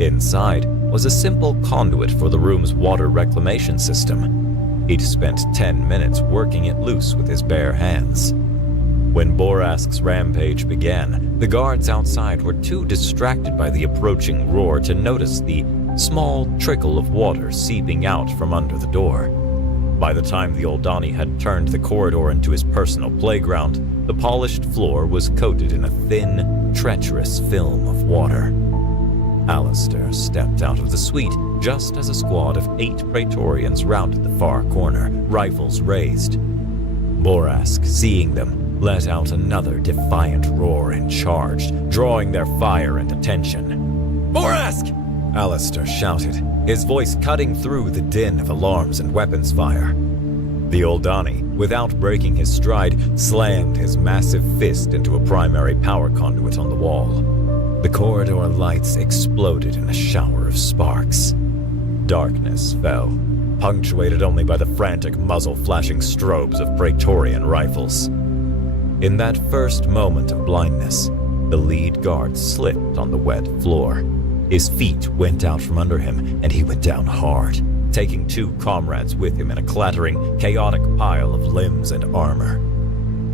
Inside was a simple conduit for the room's water reclamation system. He'd spent 10 minutes working it loose with his bare hands. When Borask's rampage began, the guards outside were too distracted by the approaching roar to notice the small trickle of water seeping out from under the door. By the time the Uldani had turned the corridor into his personal playground, the polished floor was coated in a thin, treacherous film of water. Alistair stepped out of the suite just as a squad of 8 Praetorians rounded the far corner, rifles raised. Borask, seeing them, let out another defiant roar and charged, drawing their fire and attention. Borask! Alistair shouted, his voice cutting through the din of alarms and weapons fire. The Uldani, without breaking his stride, slammed his massive fist into a primary power conduit on the wall. The corridor lights exploded in a shower of sparks. Darkness fell, punctuated only by the frantic muzzle-flashing strobes of Praetorian rifles. In that first moment of blindness, the lead guard slipped on the wet floor. His feet went out from under him, and he went down hard, taking 2 comrades with him in a clattering, chaotic pile of limbs and armor.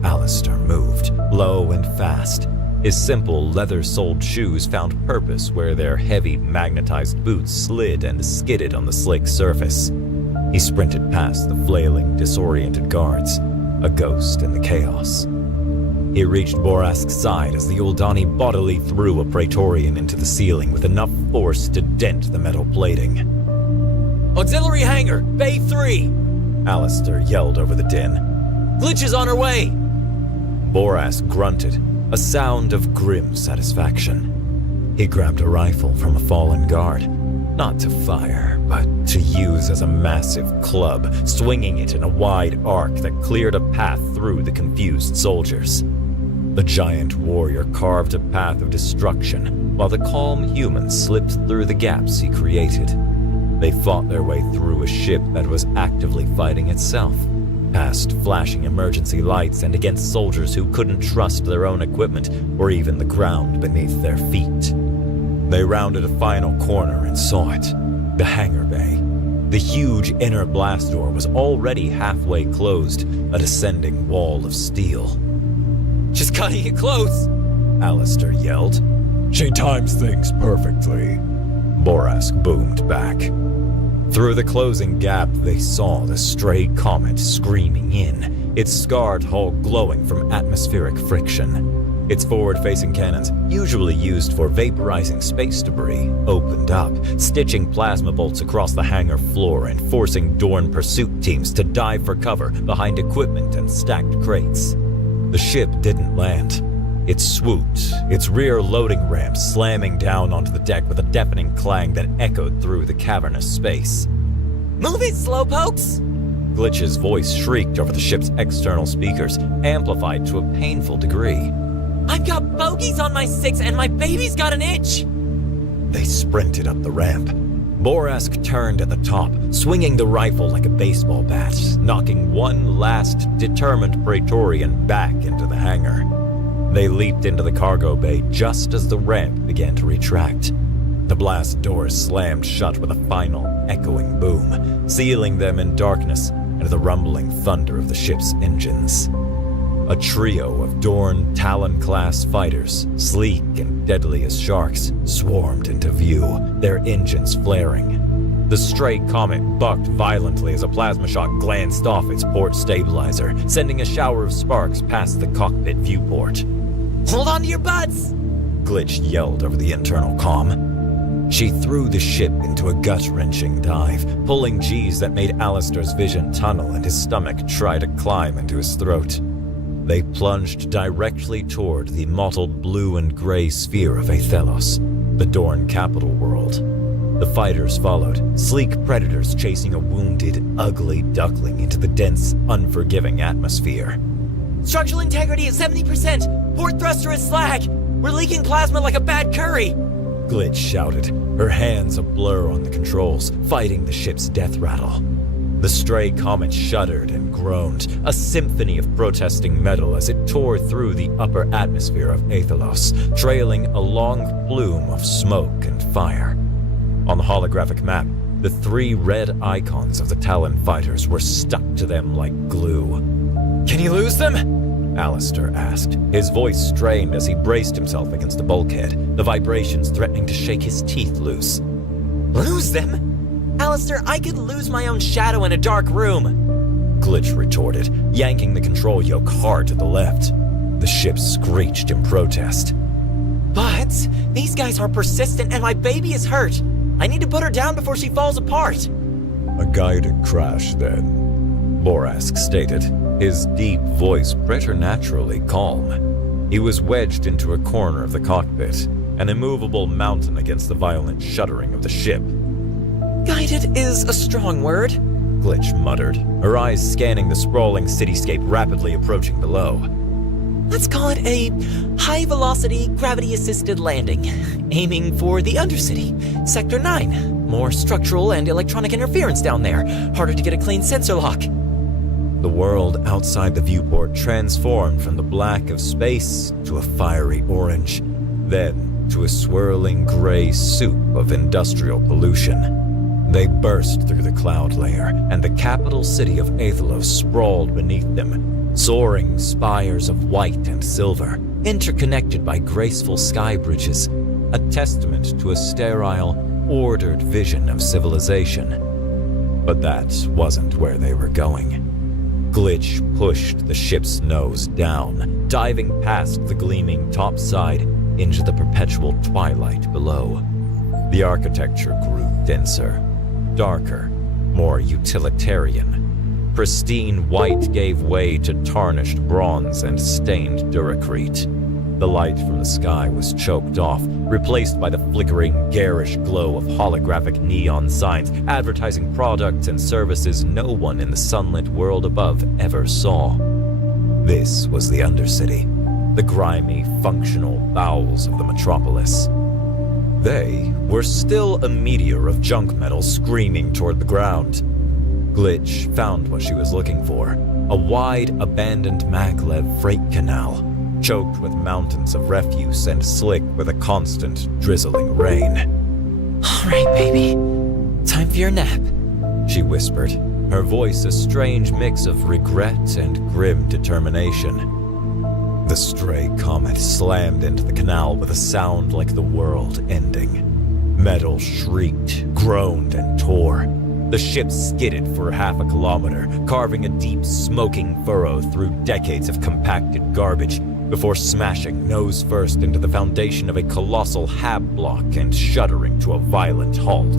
Alistair moved, low and fast. His simple, leather-soled shoes found purpose where their heavy, magnetized boots slid and skidded on the slick surface. He sprinted past the flailing, disoriented guards, a ghost in the chaos. He reached Borask's side as the Uldani bodily threw a Praetorian into the ceiling with enough force to dent the metal plating. Auxiliary hangar, Bay 3! Alistair yelled over the din. Glitch is on her way! Borask grunted, a sound of grim satisfaction. He grabbed a rifle from a fallen guard, not to fire, but to use as a massive club, swinging it in a wide arc that cleared a path through the confused soldiers. The giant warrior carved a path of destruction, while the calm humans slipped through the gaps he created. They fought their way through a ship that was actively fighting itself, past flashing emergency lights and against soldiers who couldn't trust their own equipment or even the ground beneath their feet. They rounded a final corner and saw it, the hangar bay. The huge inner blast door was already halfway closed, a descending wall of steel. She's cutting it close! Alistair yelled. She times things perfectly. Borask boomed back. Through the closing gap, they saw the stray comet screaming in, its scarred hull glowing from atmospheric friction. Its forward-facing cannons, usually used for vaporizing space debris, opened up, stitching plasma bolts across the hangar floor and forcing Dorn pursuit teams to dive for cover behind equipment and stacked crates. The ship didn't land. It swooped, its rear loading ramp slamming down onto the deck with a deafening clang that echoed through the cavernous space. Move it, slowpokes! Glitch's voice shrieked over the ship's external speakers, amplified to a painful degree. I've got bogeys on my 6 and my baby's got an itch! They sprinted up the ramp. Borask turned at the top, swinging the rifle like a baseball bat, knocking one last, determined Praetorian back into the hangar. They leaped into the cargo bay just as the ramp began to retract. The blast doors slammed shut with a final, echoing boom, sealing them in darkness and the rumbling thunder of the ship's engines. A trio of Dorn Talon-class fighters, sleek and deadly as sharks, swarmed into view, their engines flaring. The stray comet bucked violently as a plasma shock glanced off its port stabilizer, sending a shower of sparks past the cockpit viewport. Hold on to your butts! Glitch yelled over the internal comm. She threw the ship into a gut-wrenching dive, pulling G's that made Alistair's vision tunnel and his stomach try to climb into his throat. They plunged directly toward the mottled blue and gray sphere of Athelos, the Dorn capital world. The fighters followed, sleek predators chasing a wounded, ugly duckling into the dense, unforgiving atmosphere. Structural integrity at 70%! Port thruster is slag! We're leaking plasma like a bad curry! Glitch shouted, her hands a blur on the controls, fighting the ship's death rattle. The stray comet shuddered and groaned, a symphony of protesting metal as it tore through the upper atmosphere of Athelos, trailing a long plume of smoke and fire. On the holographic map, the 3 red icons of the Talon fighters were stuck to them like glue. Can you lose them? Alistair asked, his voice strained as he braced himself against the bulkhead, the vibrations threatening to shake his teeth loose. Lose them? Alistair, I could lose my own shadow in a dark room. Glitch retorted, yanking the control yoke hard to the left. The ship screeched in protest. But these guys are persistent and my baby is hurt. I need to put her down before she falls apart. A guided crash, then, Borask stated, his deep voice preternaturally calm. He was wedged into a corner of the cockpit, an immovable mountain against the violent shuddering of the ship. Guided is a strong word, Glitch muttered, her eyes scanning the sprawling cityscape rapidly approaching below. Let's call it a high-velocity, gravity-assisted landing, aiming for the Undercity, Sector 9. More structural and electronic interference down there, harder to get a clean sensor lock. The world outside the viewport transformed from the black of space to a fiery orange, then to a swirling gray soup of industrial pollution. They burst through the cloud layer, and the capital city of Athelos sprawled beneath them, Soaring spires of white and silver, interconnected by graceful sky bridges, a testament to a sterile, ordered vision of civilization. But that wasn't where they were going. Glitch pushed the ship's nose down, diving past the gleaming topside into the perpetual twilight below. The architecture grew denser, darker, more utilitarian. Pristine white gave way to tarnished bronze and stained duracrete. The light from the sky was choked off, replaced by the flickering, garish glow of holographic neon signs advertising products and services no one in the sunlit world above ever saw. This was the Undercity, the grimy, functional bowels of the metropolis. They were still a meteor of junk metal screaming toward the ground. Glitch found what she was looking for, a wide, abandoned maglev freight canal, choked with mountains of refuse and slick with a constant, drizzling rain. All right, baby. Time for your nap. She whispered, her voice a strange mix of regret and grim determination. The stray comet slammed into the canal with a sound like the world ending. Metal shrieked, groaned, and tore. The ship skidded for half a kilometer, carving a deep, smoking furrow through decades of compacted garbage before smashing nose first into the foundation of a colossal hab block and shuddering to a violent halt.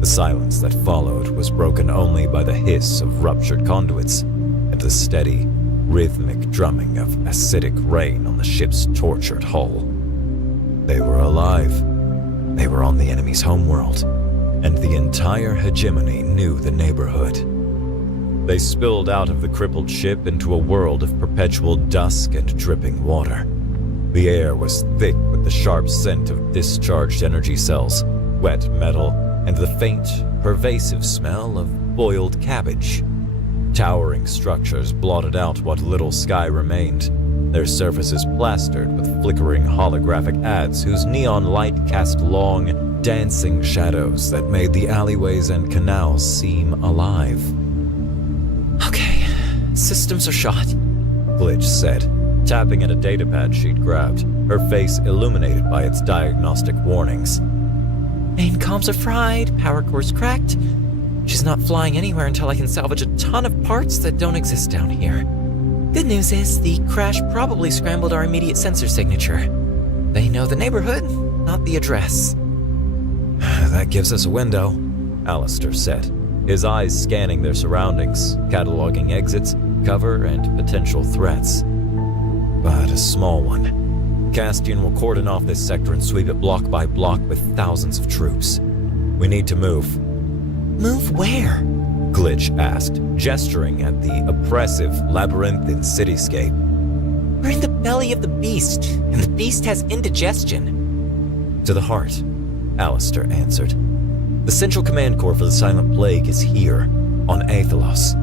The silence that followed was broken only by the hiss of ruptured conduits and the steady, rhythmic drumming of acidic rain on the ship's tortured hull. They were alive. They were on the enemy's homeworld, and the entire hegemony knew the neighborhood. They spilled out of the crippled ship into a world of perpetual dusk and dripping water. The air was thick with the sharp scent of discharged energy cells, wet metal, and the faint, pervasive smell of boiled cabbage. Towering structures blotted out what little sky remained, their surfaces plastered with flickering holographic ads whose neon light cast long, dancing shadows that made the alleyways and canals seem alive. Okay, systems are shot, Glitch said, tapping at a datapad she'd grabbed, her face illuminated by its diagnostic warnings. Main comms are fried, power core's cracked. She's not flying anywhere until I can salvage a ton of parts that don't exist down here. Good news is, the crash probably scrambled our immediate sensor signature. They know the neighborhood, not the address. That gives us a window, Alistair said, his eyes scanning their surroundings, cataloging exits, cover, and potential threats. But a small one. Castian will cordon off this sector and sweep it block by block with thousands of troops. We need to move. Move where? Glitch asked, gesturing at the oppressive, labyrinthine cityscape. We're in the belly of the beast, and the beast has indigestion. To the heart, Alistair answered. The Central Command Core for the Silent Plague is here, on Aethelos.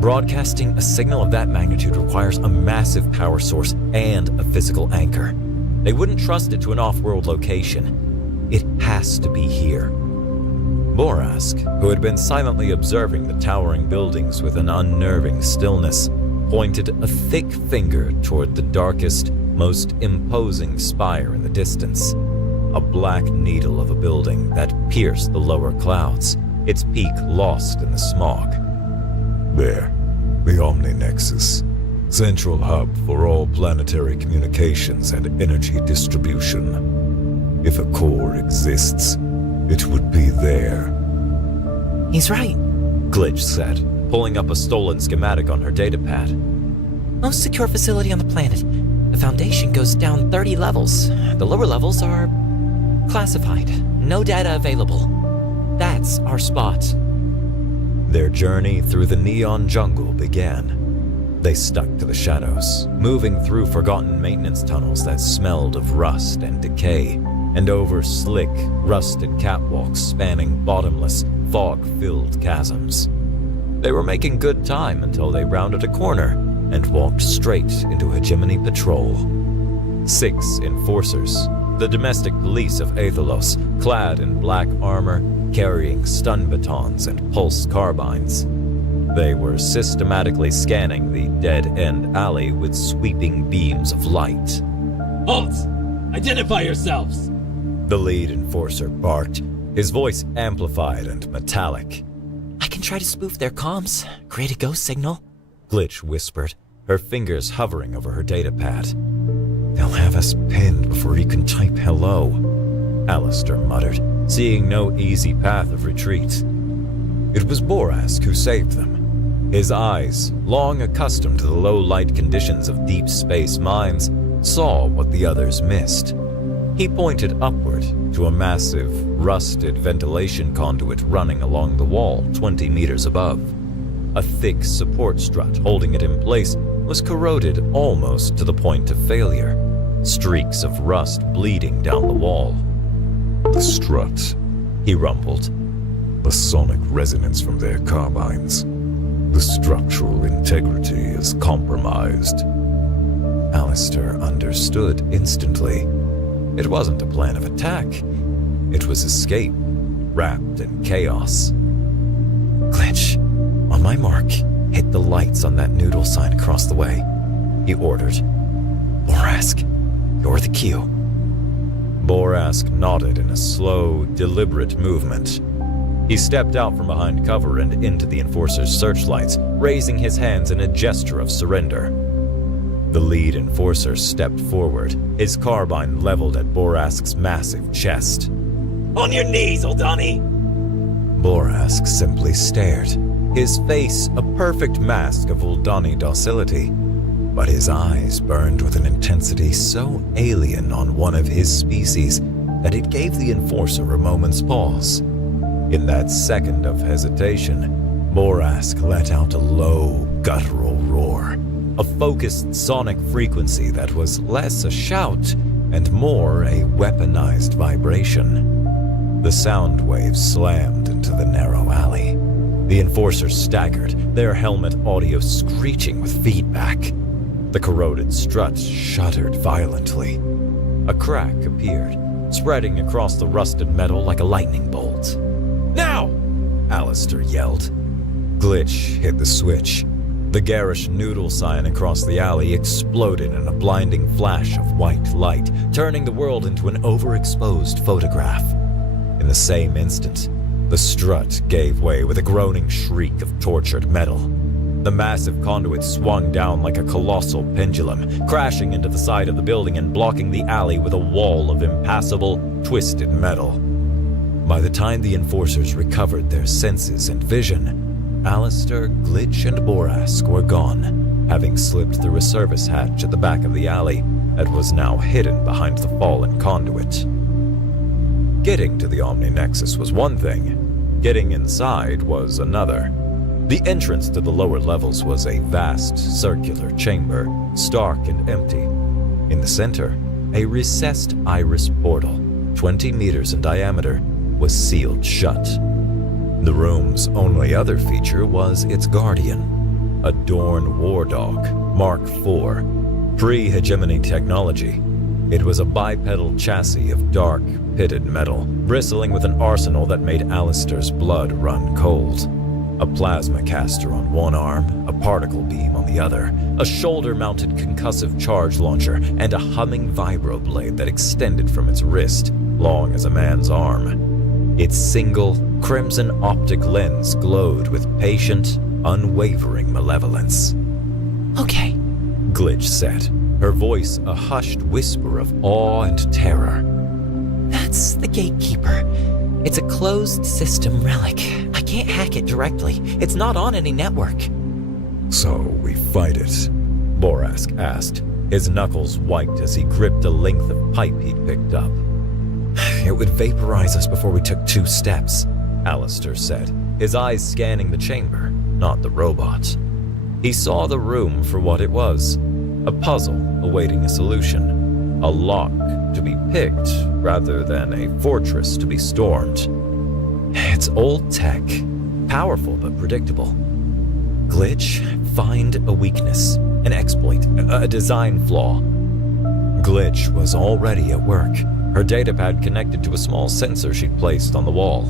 Broadcasting a signal of that magnitude requires a massive power source and a physical anchor. They wouldn't trust it to an off-world location. It has to be here. Borask, who had been silently observing the towering buildings with an unnerving stillness, pointed a thick finger toward the darkest, most imposing spire in the distance. A black needle of a building that pierced the lower clouds, its peak lost in the smog. There, the Omni-Nexus, central hub for all planetary communications and energy distribution. If a core exists, it would be there. He's right, Glitch said, pulling up a stolen schematic on her datapad. Most secure facility on the planet. The Foundation goes down 30 levels. The lower levels are classified. No data available. That's our spot. Their journey through the neon jungle began. They stuck to the shadows, moving through forgotten maintenance tunnels that smelled of rust and decay, and over slick, rusted catwalks spanning bottomless, fog-filled chasms. They were making good time until they rounded a corner and walked straight into Hegemony Patrol. 6 enforcers, the domestic police of Aethelos, clad in black armor, carrying stun batons and pulse carbines. They were systematically scanning the dead-end alley with sweeping beams of light. Halt! Identify yourselves! The lead enforcer barked, his voice amplified and metallic. I can try to spoof their comms, create a ghost signal. Glitch whispered, her fingers hovering over her datapad. They'll have us pinned before you can type hello. Alistair muttered, seeing no easy path of retreat. It was Borask who saved them. His eyes, long accustomed to the low light conditions of deep space mines, saw what the others missed. He pointed upward to a massive, rusted ventilation conduit running along the wall 20 meters above. A thick support strut holding it in place was corroded almost to the point of failure, streaks of rust bleeding down the wall. The strut, He rumbled. the sonic resonance from their carbines. The structural integrity is compromised. Alistair understood instantly. It wasn't a plan of attack. It was escape, wrapped in chaos. Glitch, on my mark, hit the lights on that noodle sign across the way, he ordered. Borask, you're the cue. Borask nodded in a slow, deliberate movement. He stepped out from behind cover and into the Enforcer's searchlights, raising his hands in a gesture of surrender. The lead Enforcer stepped forward, his carbine leveled at Borask's massive chest. On your knees, Aldani! Borask simply stared, his face a perfect mask of Uldani docility. But his eyes burned with an intensity so alien on one of his species that it gave the Enforcer a moment's pause. In that second of hesitation, Borask let out a low, guttural roar, a focused sonic frequency that was less a shout and more a weaponized vibration. The sound waves slammed into the narrow alley. The Enforcers staggered, their helmet audio screeching with feedback. The corroded strut shuddered violently. A crack appeared, spreading across the rusted metal like a lightning bolt. Now! Alistair yelled. Glitch hit the switch. The garish noodle sign across the alley exploded in a blinding flash of white light, turning the world into an overexposed photograph. In the same instant, the strut gave way with a groaning shriek of tortured metal. The massive conduit swung down like a colossal pendulum, crashing into the side of the building and blocking the alley with a wall of impassable, twisted metal. By the time the Enforcers recovered their senses and vision, Alistair, Glitch, and Borask were gone, having slipped through a service hatch at the back of the alley that was now hidden behind the fallen conduit. Getting to the Omni Nexus was one thing, getting inside was another. The entrance to the lower levels was a vast, circular chamber, stark and empty. In the center, a recessed iris portal, 20 meters in diameter, was sealed shut. The room's only other feature was its guardian, a Dorn War Dog, Mark IV, pre-hegemony technology. It was a bipedal chassis of dark, pitted metal, bristling with an arsenal that made Alistair's blood run cold. A plasma caster on one arm, a particle beam on the other, a shoulder-mounted concussive charge launcher, and a humming vibroblade that extended from its wrist, long as a man's arm. Its single, crimson optic lens glowed with patient, unwavering malevolence. Okay, Glitch said, her voice a hushed whisper of awe and terror. that's the Gatekeeper. It's a closed system relic. I can't hack it directly. It's not on any network. So we fight it. Borask asked, his knuckles white as he gripped a length of pipe he'd picked up. It would vaporize us before we took 2 steps. Alistair said, his eyes scanning the chamber, not the robot. He saw the room for what it was, a puzzle awaiting a solution, a lock to be picked rather than a fortress to be stormed. It's old tech, powerful but predictable. Glitch, find a weakness, an exploit, a design flaw. Glitch was already at work, her datapad connected to a small sensor she'd placed on the wall.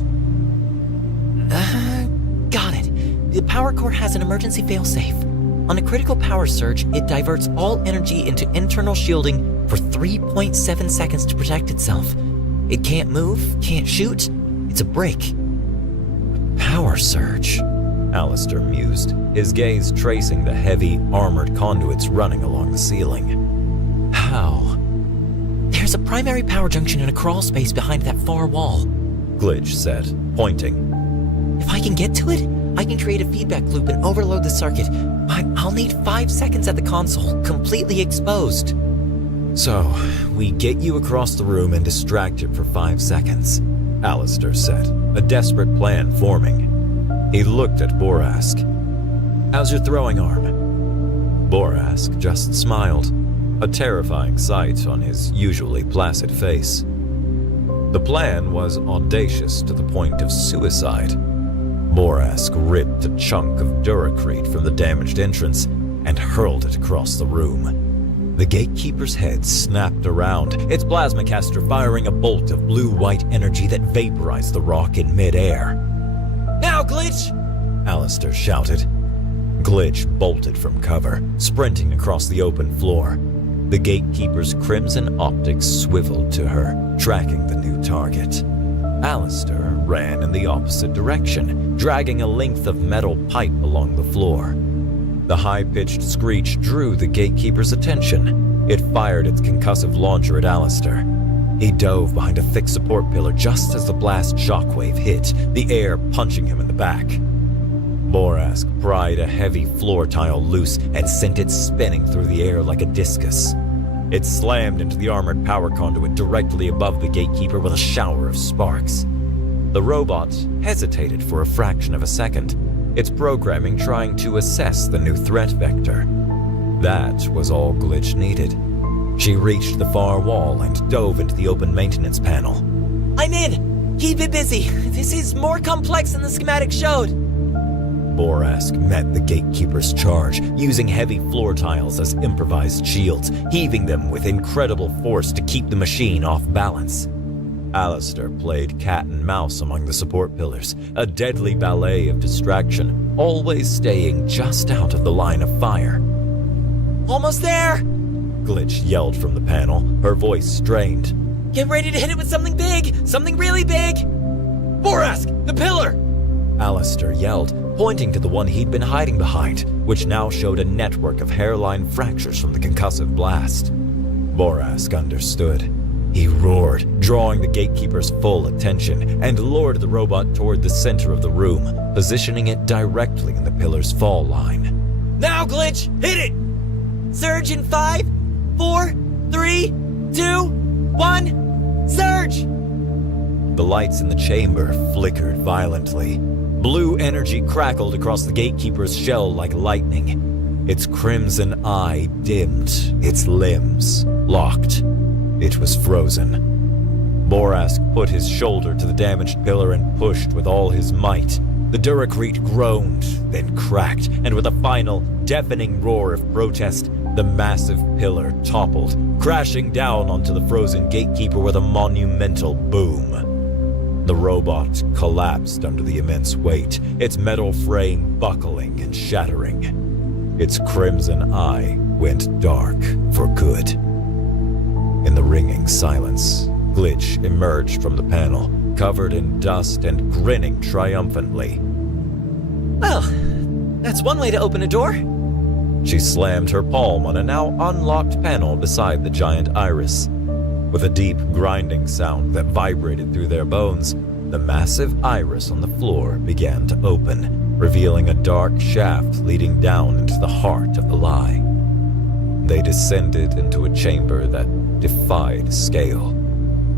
Got it. the power core has an emergency failsafe. On a critical power surge, it diverts all energy into internal shielding for 3.7 seconds to protect itself. It can't move, can't shoot. It's a break. Power surge, Alistair mused, his gaze tracing the heavy, armored conduits running along the ceiling. How? There's a primary power junction in a crawl space behind that far wall, Glitch said, pointing. If I can get to it, I can create a feedback loop and overload the circuit, but I'll need 5 seconds at the console, completely exposed. So, we get you across the room and distract it for 5 seconds, Alistair said, a desperate plan forming. He looked at Borask. How's your throwing arm? Borask just smiled, a terrifying sight on his usually placid face. The plan was audacious to the point of suicide. Borask ripped a chunk of Duracrete from the damaged entrance and hurled it across the room. The gatekeeper's head snapped around, its plasmacaster firing a bolt of blue-white energy that vaporized the rock in midair. Now, Glitch! Alistair shouted. Glitch bolted from cover, sprinting across the open floor. The gatekeeper's crimson optics swiveled to her, tracking the new target. Alistair ran in the opposite direction, dragging a length of metal pipe along the floor. The high-pitched screech drew the gatekeeper's attention. It fired its concussive launcher at Alistair. He dove behind a thick support pillar just as the blast shockwave hit, the air punching him in the back. Borask pried a heavy floor tile loose and sent it spinning through the air like a discus. It slammed into the armored power conduit directly above the gatekeeper with a shower of sparks. The robot hesitated for a fraction of a second, its programming trying to assess the new threat vector. That was all Glitch needed. She reached the far wall and dove into the open maintenance panel. I'm in! Keep it busy. This is more complex than the schematic showed. Borask met the gatekeeper's charge, using heavy floor tiles as improvised shields, heaving them with incredible force to keep the machine off balance. Alistair played cat and mouse among the support pillars, a deadly ballet of distraction, always staying just out of the line of fire. Almost there! Glitch yelled from the panel, her voice strained. Get ready to hit it with something big! Something really big! Borask! The pillar! Alistair yelled, pointing to the one he'd been hiding behind, which now showed a network of hairline fractures from the concussive blast. Borask understood. He roared, drawing the gatekeeper's full attention, and lured the robot toward the center of the room, positioning it directly in the pillar's fall line. Now, Glitch! Hit it! Surge in 5, 4, 3, 2, 1, surge! The lights in the chamber flickered violently. Blue energy crackled across the gatekeeper's shell like lightning. Its crimson eye dimmed, its limbs locked. It was frozen. Borask put his shoulder to the damaged pillar and pushed with all his might. The Duracrete groaned, then cracked, and with a final, deafening roar of protest, the massive pillar toppled, crashing down onto the frozen gatekeeper with a monumental boom. The robot collapsed under the immense weight, its metal frame buckling and shattering. Its crimson eye went dark for good. In the ringing silence, Glitch emerged from the panel, covered in dust and grinning triumphantly. Well, that's one way to open a door. She slammed her palm on a now unlocked panel beside the giant iris. With a deep grinding sound that vibrated through their bones, the massive iris on the floor began to open, revealing a dark shaft leading down into the heart of the lie. They descended into a chamber that defied scale.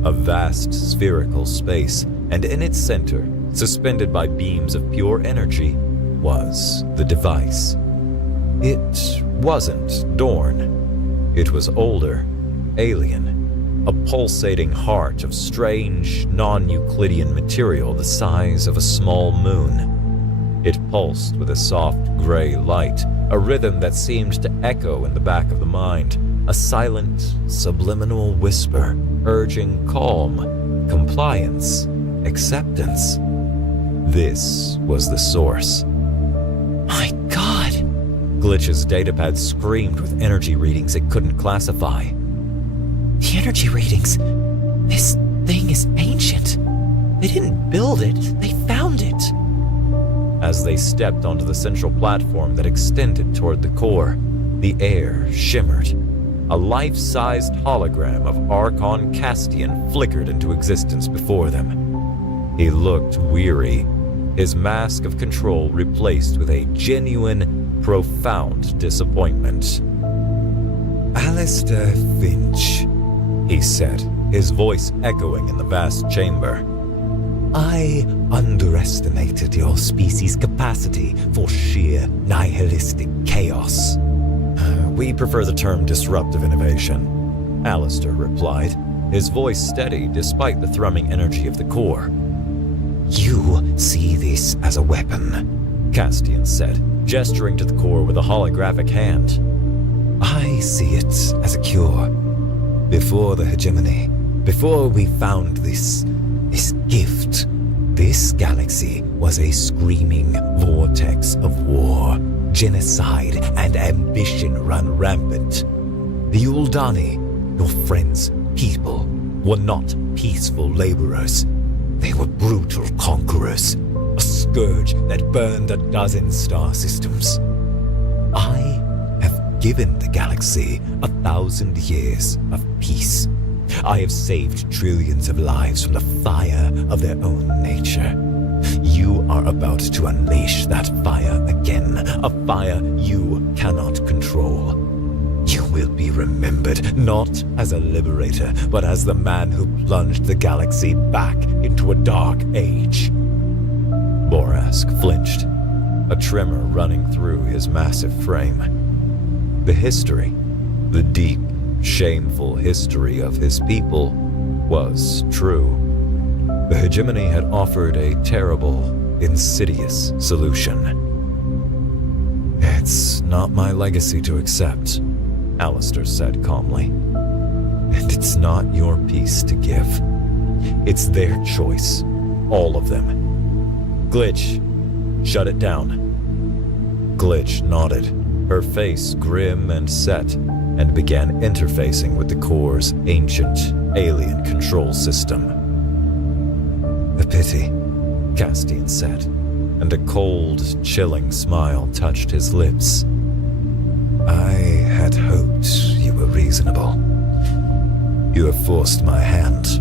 A vast spherical space, and in its center, suspended by beams of pure energy, was the device. It wasn't Dorn. It was older, alien, a pulsating heart of strange, non-Euclidean material the size of a small moon. It pulsed with a soft gray light, a rhythm that seemed to echo in the back of the mind, a silent, subliminal whisper urging calm, compliance, acceptance. This was the source. My God. Glitch's datapad screamed with energy readings it couldn't classify. The energy readings. This thing is ancient. They didn't build it, they found it. As they stepped onto the central platform that extended toward the core, the air shimmered. A life-sized hologram of Archon Castian flickered into existence before them. He looked weary, his mask of control replaced with a genuine, profound disappointment. Alistair Finch, He said, his voice echoing in the vast chamber. I underestimated your species' capacity for sheer nihilistic chaos. We prefer the term disruptive innovation, Alistair replied, his voice steady despite the thrumming energy of the core. You see this as a weapon, Castian said, gesturing to the core with a holographic hand. I see it as a cure. Before the hegemony, before we found this gift, this galaxy was a screaming vortex of war, genocide, and ambition run rampant. The Uldani, your friends, people, were not peaceful laborers. They were brutal conquerors, a scourge that burned a dozen star systems. I have given the galaxy 1,000 years of peace. I have saved trillions of lives from the fire of their own nature. You are about to unleash that fire again, a fire you cannot control. You will be remembered not as a liberator, but as the man who plunged the galaxy back into a dark age. Borask flinched, a tremor running through his massive frame. The history, the deep, shameful history of his people, was true. The hegemony had offered a terrible, insidious solution. It's not my legacy to accept, Alistair said calmly. And it's not your peace to give. It's their choice, all of them. Glitch, shut it down. Glitch nodded, her face grim and set, and began interfacing with the core's ancient, alien control system. A pity, Castian said, and a cold, chilling smile touched his lips. I had hoped you were reasonable. You have forced my hand.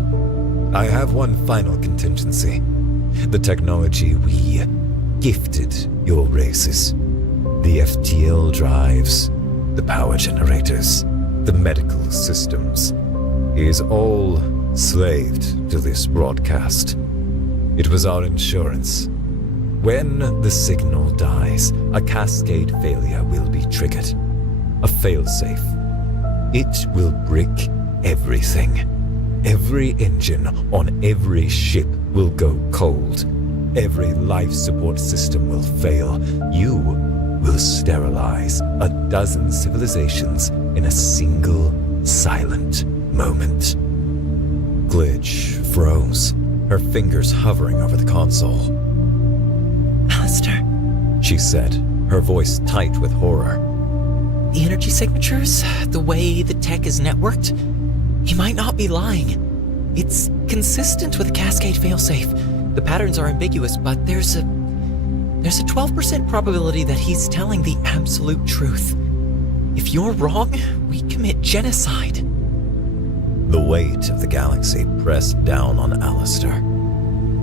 I have one final contingency. The technology we gifted your races. The FTL drives, the power generators, the medical systems, is all slaved to this broadcast. It was our insurance. When the signal dies, a cascade failure will be triggered. A failsafe. It will brick everything. Every engine on every ship will go cold. Every life support system will fail. You will sterilize 12 civilizations in a single, silent moment. Glitch froze, her fingers hovering over the console. Alistair, She said, her voice tight with horror. the energy signatures, the way the tech is networked, he might not be lying. It's consistent with a cascade failsafe. The patterns are ambiguous, but there's a 12% probability that he's telling the absolute truth. If you're wrong, we commit genocide. The weight of the galaxy pressed down on Alistair.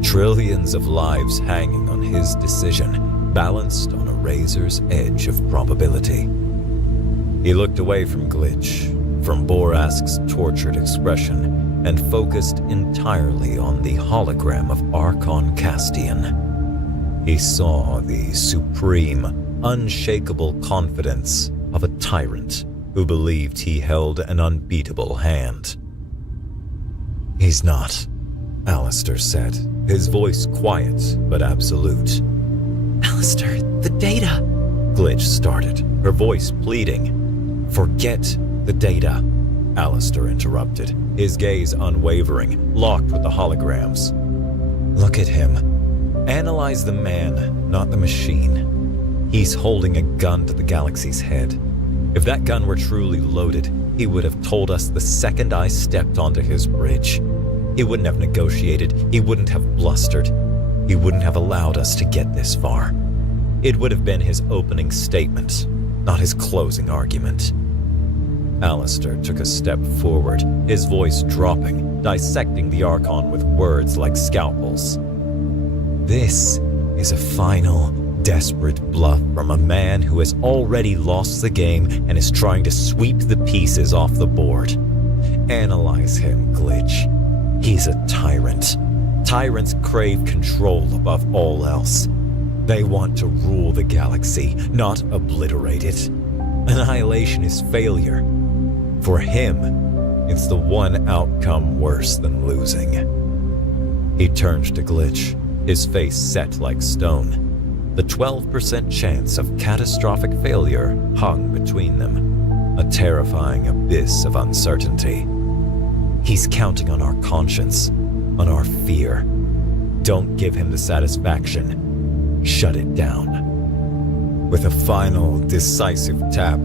Trillions of lives hanging on his decision, balanced on a razor's edge of probability. He looked away from Glitch, from Borask's tortured expression, and focused entirely on the hologram of Archon Castian. He saw the supreme, unshakable confidence of a tyrant who believed he held an unbeatable hand. He's not, Alistair said, his voice quiet but absolute. Alistair, the data. Glitch started, her voice pleading. Forget the data, Alistair interrupted, his gaze unwavering, locked with the holograms. Look at him. Analyze the man, not the machine. He's holding a gun to the galaxy's head. If that gun were truly loaded, he would have told us the second I stepped onto his bridge. He wouldn't have negotiated, he wouldn't have blustered, he wouldn't have allowed us to get this far. It would have been his opening statement, not his closing argument. Alistair took a step forward, his voice dropping, dissecting the Archon with words like scalpels. This is a final, desperate bluff from a man who has already lost the game and is trying to sweep the pieces off the board. Analyze him, Glitch. He's a tyrant. Tyrants crave control above all else. They want to rule the galaxy, not obliterate it. Annihilation is failure. For him, it's the one outcome worse than losing. He turned to Glitch, his face set like stone. The 12% chance of catastrophic failure hung between them, a terrifying abyss of uncertainty. He's counting on our conscience, on our fear. Don't give him the satisfaction. Shut it down. With a final, decisive tap,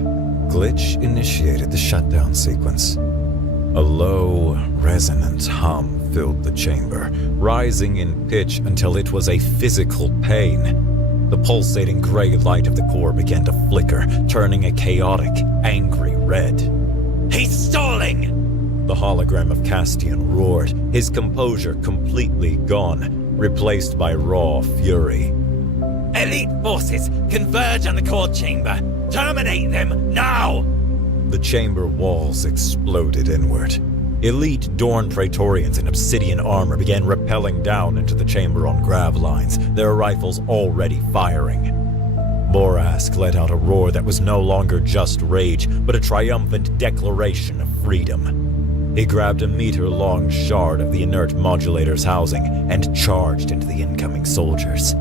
Glitch initiated the shutdown sequence. A low, resonant hum filled the chamber, rising in pitch until it was a physical pain. The pulsating gray light of the core began to flicker, turning a chaotic, angry red. He's stalling! The hologram of Castian roared, his composure completely gone, replaced by raw fury. Elite forces, converge on the core chamber! Terminate them, now! The chamber walls exploded inward. Elite Dorn Praetorians in obsidian armor began rappelling down into the chamber on grav lines, their rifles already firing. Borask let out a roar that was no longer just rage, but a triumphant declaration of freedom. He grabbed a meter-long shard of the inert modulator's housing and charged into the incoming soldiers.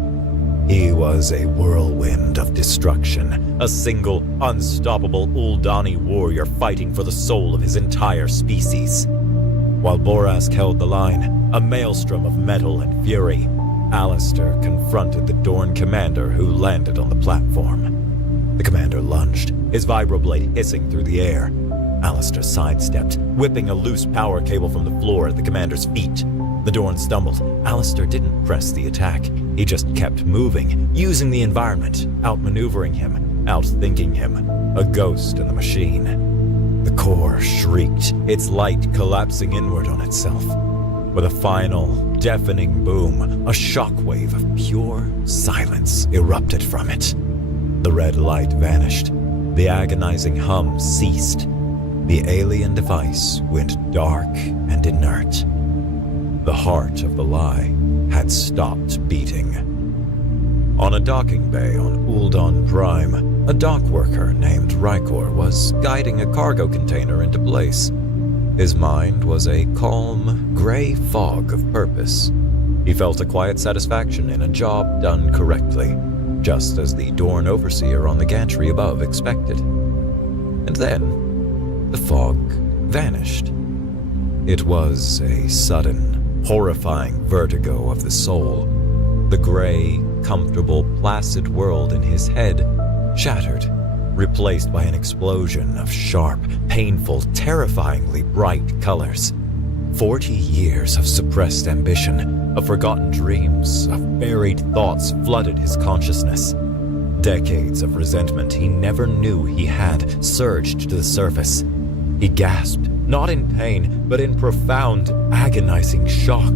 He was a whirlwind of destruction, a single, unstoppable Uldani warrior fighting for the soul of his entire species. While Borask held the line, a maelstrom of metal and fury, Alistair confronted the Dorn commander who landed on the platform. The commander lunged, his vibroblade hissing through the air. Alistair sidestepped, whipping a loose power cable from the floor at the commander's feet. The Dorn stumbled. Alistair didn't press the attack. He just kept moving, using the environment, outmaneuvering him, outthinking him, a ghost in the machine. The core shrieked, its light collapsing inward on itself. With a final, deafening boom, a shockwave of pure silence erupted from it. The red light vanished. The agonizing hum ceased. The alien device went dark and inert. The heart of the lie had stopped beating. On a docking bay on Uldon Prime, a dock worker named Rykor was guiding a cargo container into place. His mind was a calm, gray fog of purpose. He felt a quiet satisfaction in a job done correctly, just as the Dorn overseer on the gantry above expected. And then, the fog vanished. It was a sudden, horrifying vertigo of the soul. The gray, comfortable, placid world in his head shattered, replaced by an explosion of sharp, painful, terrifyingly bright colors. 40 years of suppressed ambition, of forgotten dreams, of buried thoughts flooded his consciousness. Decades of resentment he never knew he had surged to the surface. He gasped, not in pain, but in profound, agonizing shock.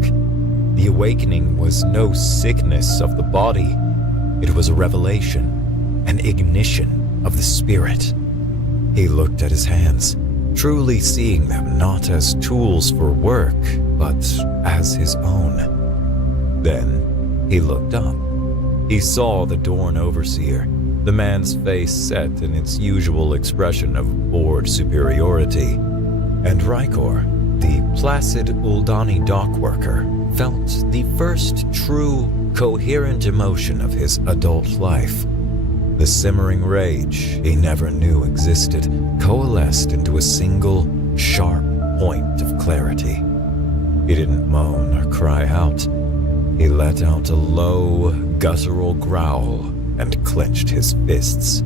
The awakening was no sickness of the body. It was a revelation, an ignition of the spirit. He looked at his hands, truly seeing them not as tools for work, but as his own. Then he looked up. He saw the Dorn overseer, the man's face set in its usual expression of bored superiority. And Rykor, the placid Uldani dock worker, felt the first true, coherent emotion of his adult life. The simmering rage he never knew existed coalesced into a single, sharp point of clarity. He didn't moan or cry out. He let out a low, guttural growl, and clenched his fists.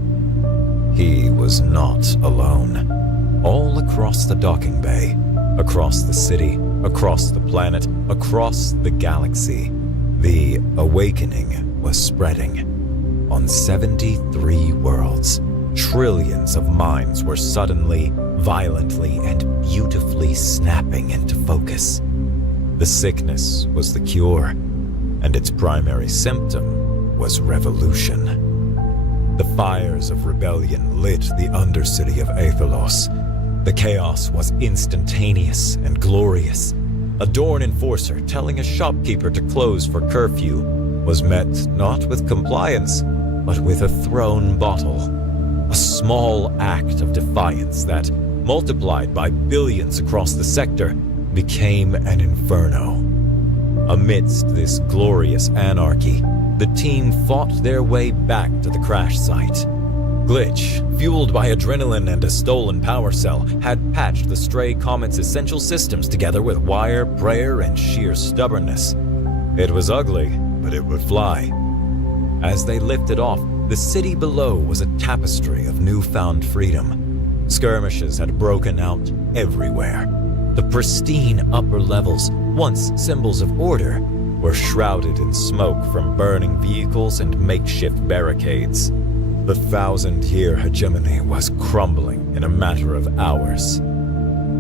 He was not alone. All across the docking bay, across the city, across the planet, across the galaxy, the awakening was spreading. On 73 worlds, trillions of minds were suddenly, violently, and beautifully snapping into focus. The sickness was the cure, and its primary symptom was revolution. The fires of rebellion lit the undercity of Aetherlos. The chaos was instantaneous and glorious. A Dorn enforcer telling a shopkeeper to close for curfew was met not with compliance, but with a thrown bottle. A small act of defiance that, multiplied by billions across the sector, became an inferno. Amidst this glorious anarchy, the team fought their way back to the crash site. Glitch, fueled by adrenaline and a stolen power cell, had patched the stray comet's essential systems together with wire, prayer, and sheer stubbornness. It was ugly, but it would fly. As they lifted off, the city below was a tapestry of newfound freedom. Skirmishes had broken out everywhere. The pristine upper levels, once symbols of order, were shrouded in smoke from burning vehicles and makeshift barricades. The 1,000-year hegemony was crumbling in a matter of hours.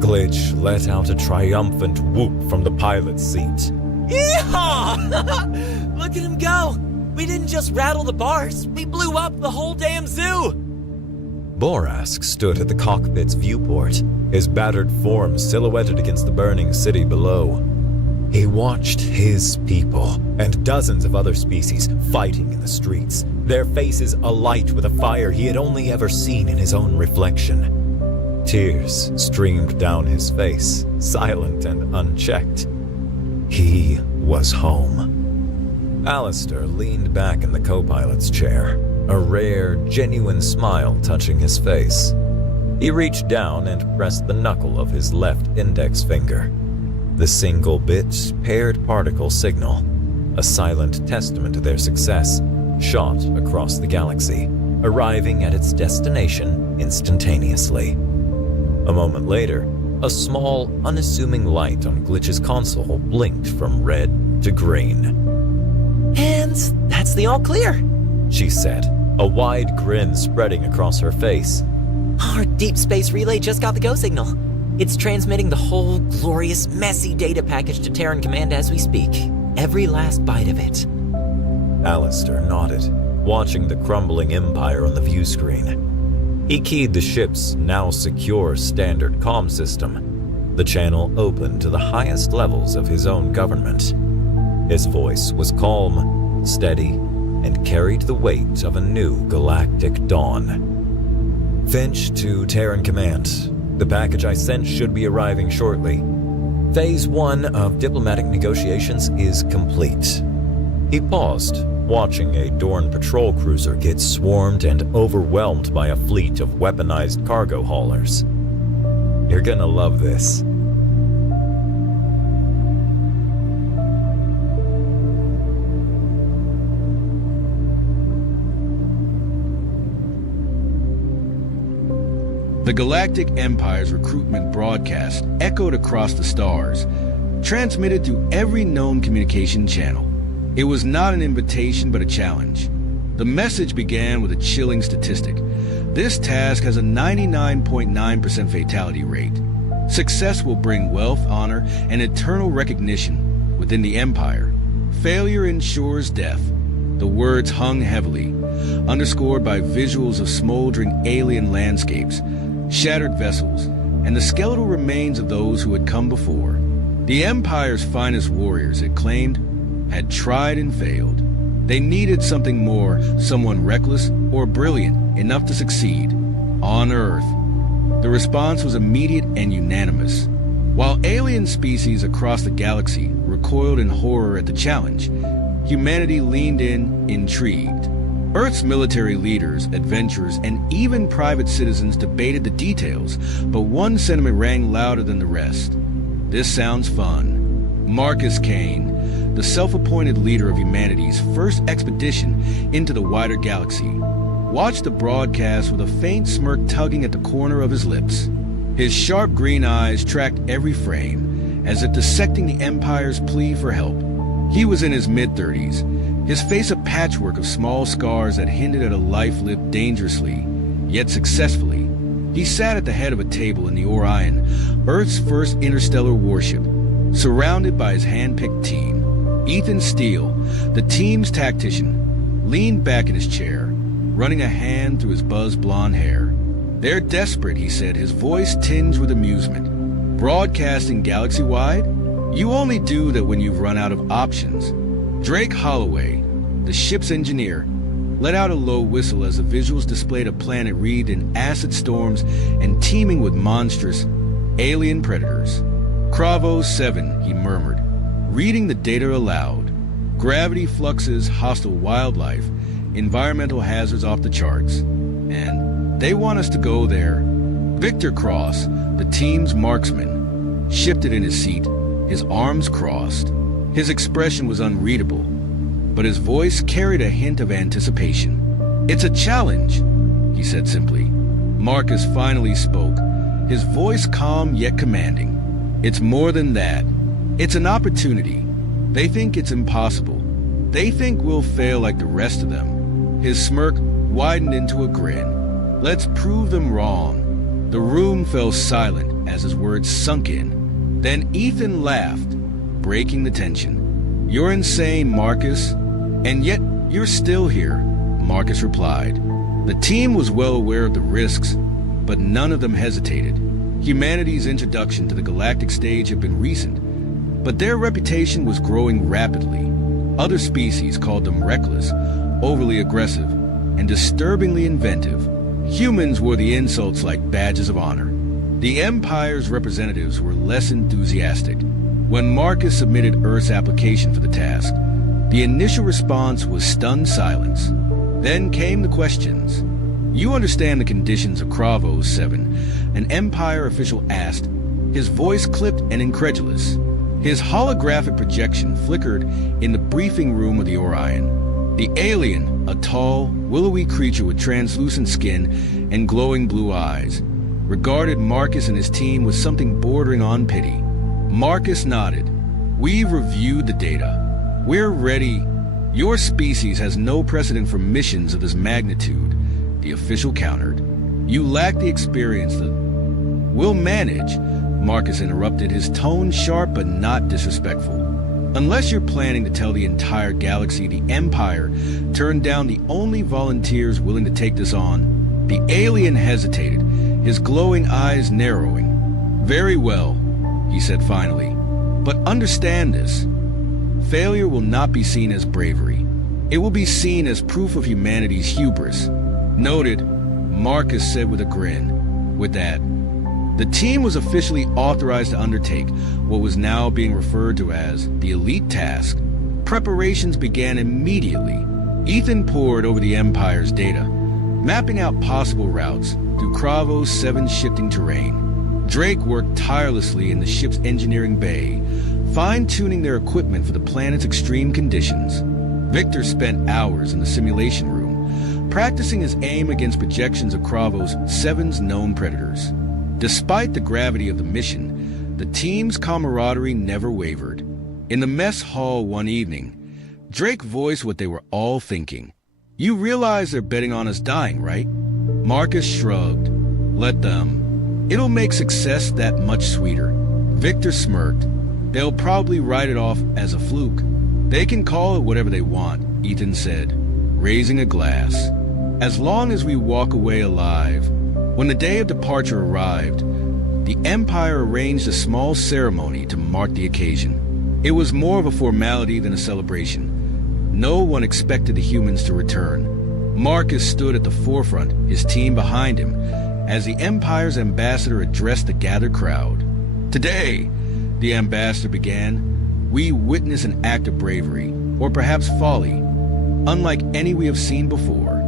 Glitch let out a triumphant whoop from the pilot's seat. Yeehaw! Look at him go! We didn't just rattle the bars, we blew up the whole damn zoo! Borask stood at the cockpit's viewport, his battered form silhouetted against the burning city below. He watched his people and dozens of other species fighting in the streets, their faces alight with a fire he had only ever seen in his own reflection. Tears streamed down his face, silent and unchecked. He was home. Alistair leaned back in the co-pilot's chair, a rare, genuine smile touching his face. He reached down and pressed the knuckle of his left index finger. The single-bit, paired particle signal, a silent testament to their success, shot across the galaxy, arriving at its destination instantaneously. A moment later, a small, unassuming light on Glitch's console blinked from red to green. And that's the all clear, she said, a wide grin spreading across her face. Our deep space relay just got the go signal. It's transmitting the whole glorious, messy data package to Terran Command as we speak. Every last byte of it. Alistair nodded, watching the crumbling empire on the view screen. He keyed the ship's now secure standard comm system. The channel opened to the highest levels of his own government. His voice was calm, steady, and carried the weight of a new galactic dawn. Finch to Terran Command. The package I sent should be arriving shortly. Phase 1 of diplomatic negotiations is complete. He paused, watching a Dorn patrol cruiser get swarmed and overwhelmed by a fleet of weaponized cargo haulers. You're gonna love this. The Galactic Empire's recruitment broadcast echoed across the stars, transmitted through every known communication channel. It was not an invitation, but a challenge. The message began with a chilling statistic. This task has a 99.9% fatality rate. Success will bring wealth, honor, and eternal recognition within the Empire. Failure ensures death. The words hung heavily, underscored by visuals of smoldering alien landscapes, shattered vessels, and the skeletal remains of those who had come before. The Empire's finest warriors, it claimed, had tried and failed. They needed something more, someone reckless or brilliant enough to succeed. On Earth, the response was immediate and unanimous. While alien species across the galaxy recoiled in horror at the challenge, humanity leaned in, intrigued. Earth's military leaders, adventurers, and even private citizens debated the details, but one sentiment rang louder than the rest. This sounds fun. Marcus Kane, the self-appointed leader of humanity's first expedition into the wider galaxy, watched the broadcast with a faint smirk tugging at the corner of his lips. His sharp green eyes tracked every frame, as if dissecting the Empire's plea for help. He was in his mid-30s, his face a patchwork of small scars that hinted at a life lived dangerously, yet successfully. He sat at the head of a table in the Orion, Earth's first interstellar warship, surrounded by his hand-picked team. Ethan Steele, the team's tactician, leaned back in his chair, running a hand through his buzzed blonde hair. "They're desperate," he said, his voice tinged with amusement. "Broadcasting galaxy-wide? You only do that when you've run out of options." Drake Holloway, the ship's engineer, let out a low whistle as the visuals displayed a planet wreathed in acid storms and teeming with monstrous alien predators. "Cravo 7, he murmured, reading the data aloud. "Gravity fluxes, hostile wildlife, environmental hazards off the charts. And they want us to go there." Victor Cross, the team's marksman, shifted in his seat, his arms crossed. His expression was unreadable, but his voice carried a hint of anticipation. "It's a challenge," he said simply. Marcus finally spoke, his voice calm yet commanding. "It's more than that. It's an opportunity. They think it's impossible. They think we'll fail like the rest of them." His smirk widened into a grin. "Let's prove them wrong." The room fell silent as his words sunk in. Then Ethan laughed, breaking the tension. "You're insane, Marcus. And yet you're still here," Marcus replied. The team was well aware of the risks, but none of them hesitated. Humanity's introduction to the galactic stage had been recent, but their reputation was growing rapidly. Other species called them reckless, overly aggressive, and disturbingly inventive. Humans wore the insults like badges of honor. The Empire's representatives were less enthusiastic. When Marcus submitted Earth's application for the task, the initial response was stunned silence. Then came the questions. "You understand the conditions of Cravo 7, an Empire official asked, his voice clipped and incredulous. His holographic projection flickered in the briefing room of the Orion. The alien, a tall, willowy creature with translucent skin and glowing blue eyes, regarded Marcus and his team with something bordering on pity. Marcus nodded. "We've reviewed the data. We're ready. Your species has no precedent for missions of this magnitude," the official countered. "You lack the experience that..." "We'll manage," Marcus interrupted, his tone sharp but not disrespectful. "Unless you're planning to tell the entire galaxy the Empire turned down the only volunteers willing to take this on." The alien hesitated, his glowing eyes narrowing. "Very well," he said finally. "But understand this. Failure will not be seen as bravery. It will be seen as proof of humanity's hubris." "Noted," Marcus said with a grin. With that, the team was officially authorized to undertake what was now being referred to as the elite task. Preparations began immediately. Ethan pored over the Empire's data, mapping out possible routes through Cravo 7's shifting terrain. Drake worked tirelessly in the ship's engineering bay, fine-tuning their equipment for the planet's extreme conditions. Victor spent hours in the simulation room, practicing his aim against projections of Cravo 7's known predators. Despite the gravity of the mission, the team's camaraderie never wavered. In the mess hall one evening, Drake voiced what they were all thinking. "You realize they're betting on us dying, right?" Marcus shrugged. "Let them. It'll make success that much sweeter." Victor smirked. "They'll probably write it off as a fluke." "They can call it whatever they want," Ethan said, raising a glass. "As long as we walk away alive." When the day of departure arrived, the Empire arranged a small ceremony to mark the occasion. It was more of a formality than a celebration. No one expected the humans to return. Marcus stood at the forefront, his team behind him, as the Empire's ambassador addressed the gathered crowd. "Today," the ambassador began, "we witness an act of bravery, or perhaps folly, unlike any we have seen before.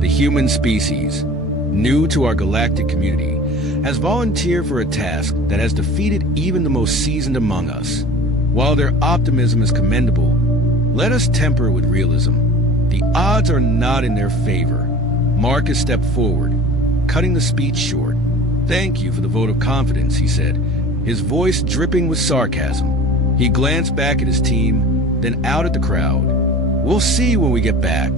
The human species, new to our galactic community, has volunteered for a task that has defeated even the most seasoned among us. While their optimism is commendable, let us temper it with realism. The odds are not in their favor. Marcus stepped forward, cutting the speech short. "Thank you for the vote of confidence," he said, his voice dripping with sarcasm. He glanced back at his team, then out at the crowd. "We'll see when we get back."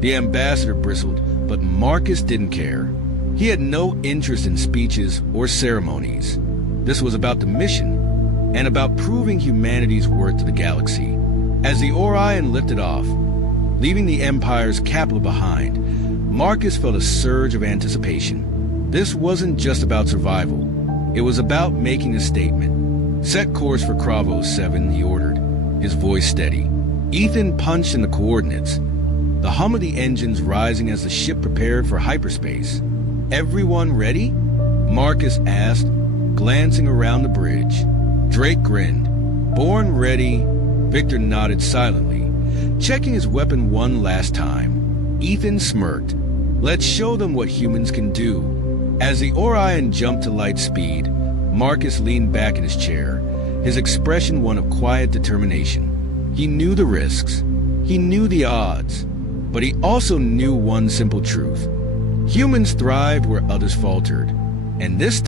The ambassador bristled, but Marcus didn't care. He had no interest in speeches or ceremonies. This was about the mission, and about proving humanity's worth to the galaxy. As the Orion lifted off, leaving the Empire's capital behind, Marcus felt a surge of anticipation. This wasn't just about survival. It was about making a statement. "Set course for Kravos 7, he ordered, his voice steady. Ethan punched in the coordinates, the hum of the engines rising as the ship prepared for hyperspace. "Everyone ready?" Marcus asked, glancing around the bridge. Drake grinned. "Born ready." Victor nodded silently, checking his weapon one last time. Ethan smirked. "Let's show them what humans can do." As the Orion jumped to light speed, Marcus leaned back in his chair, his expression one of quiet determination. He knew the risks, he knew the odds, but he also knew one simple truth. Humans thrived where others faltered, and this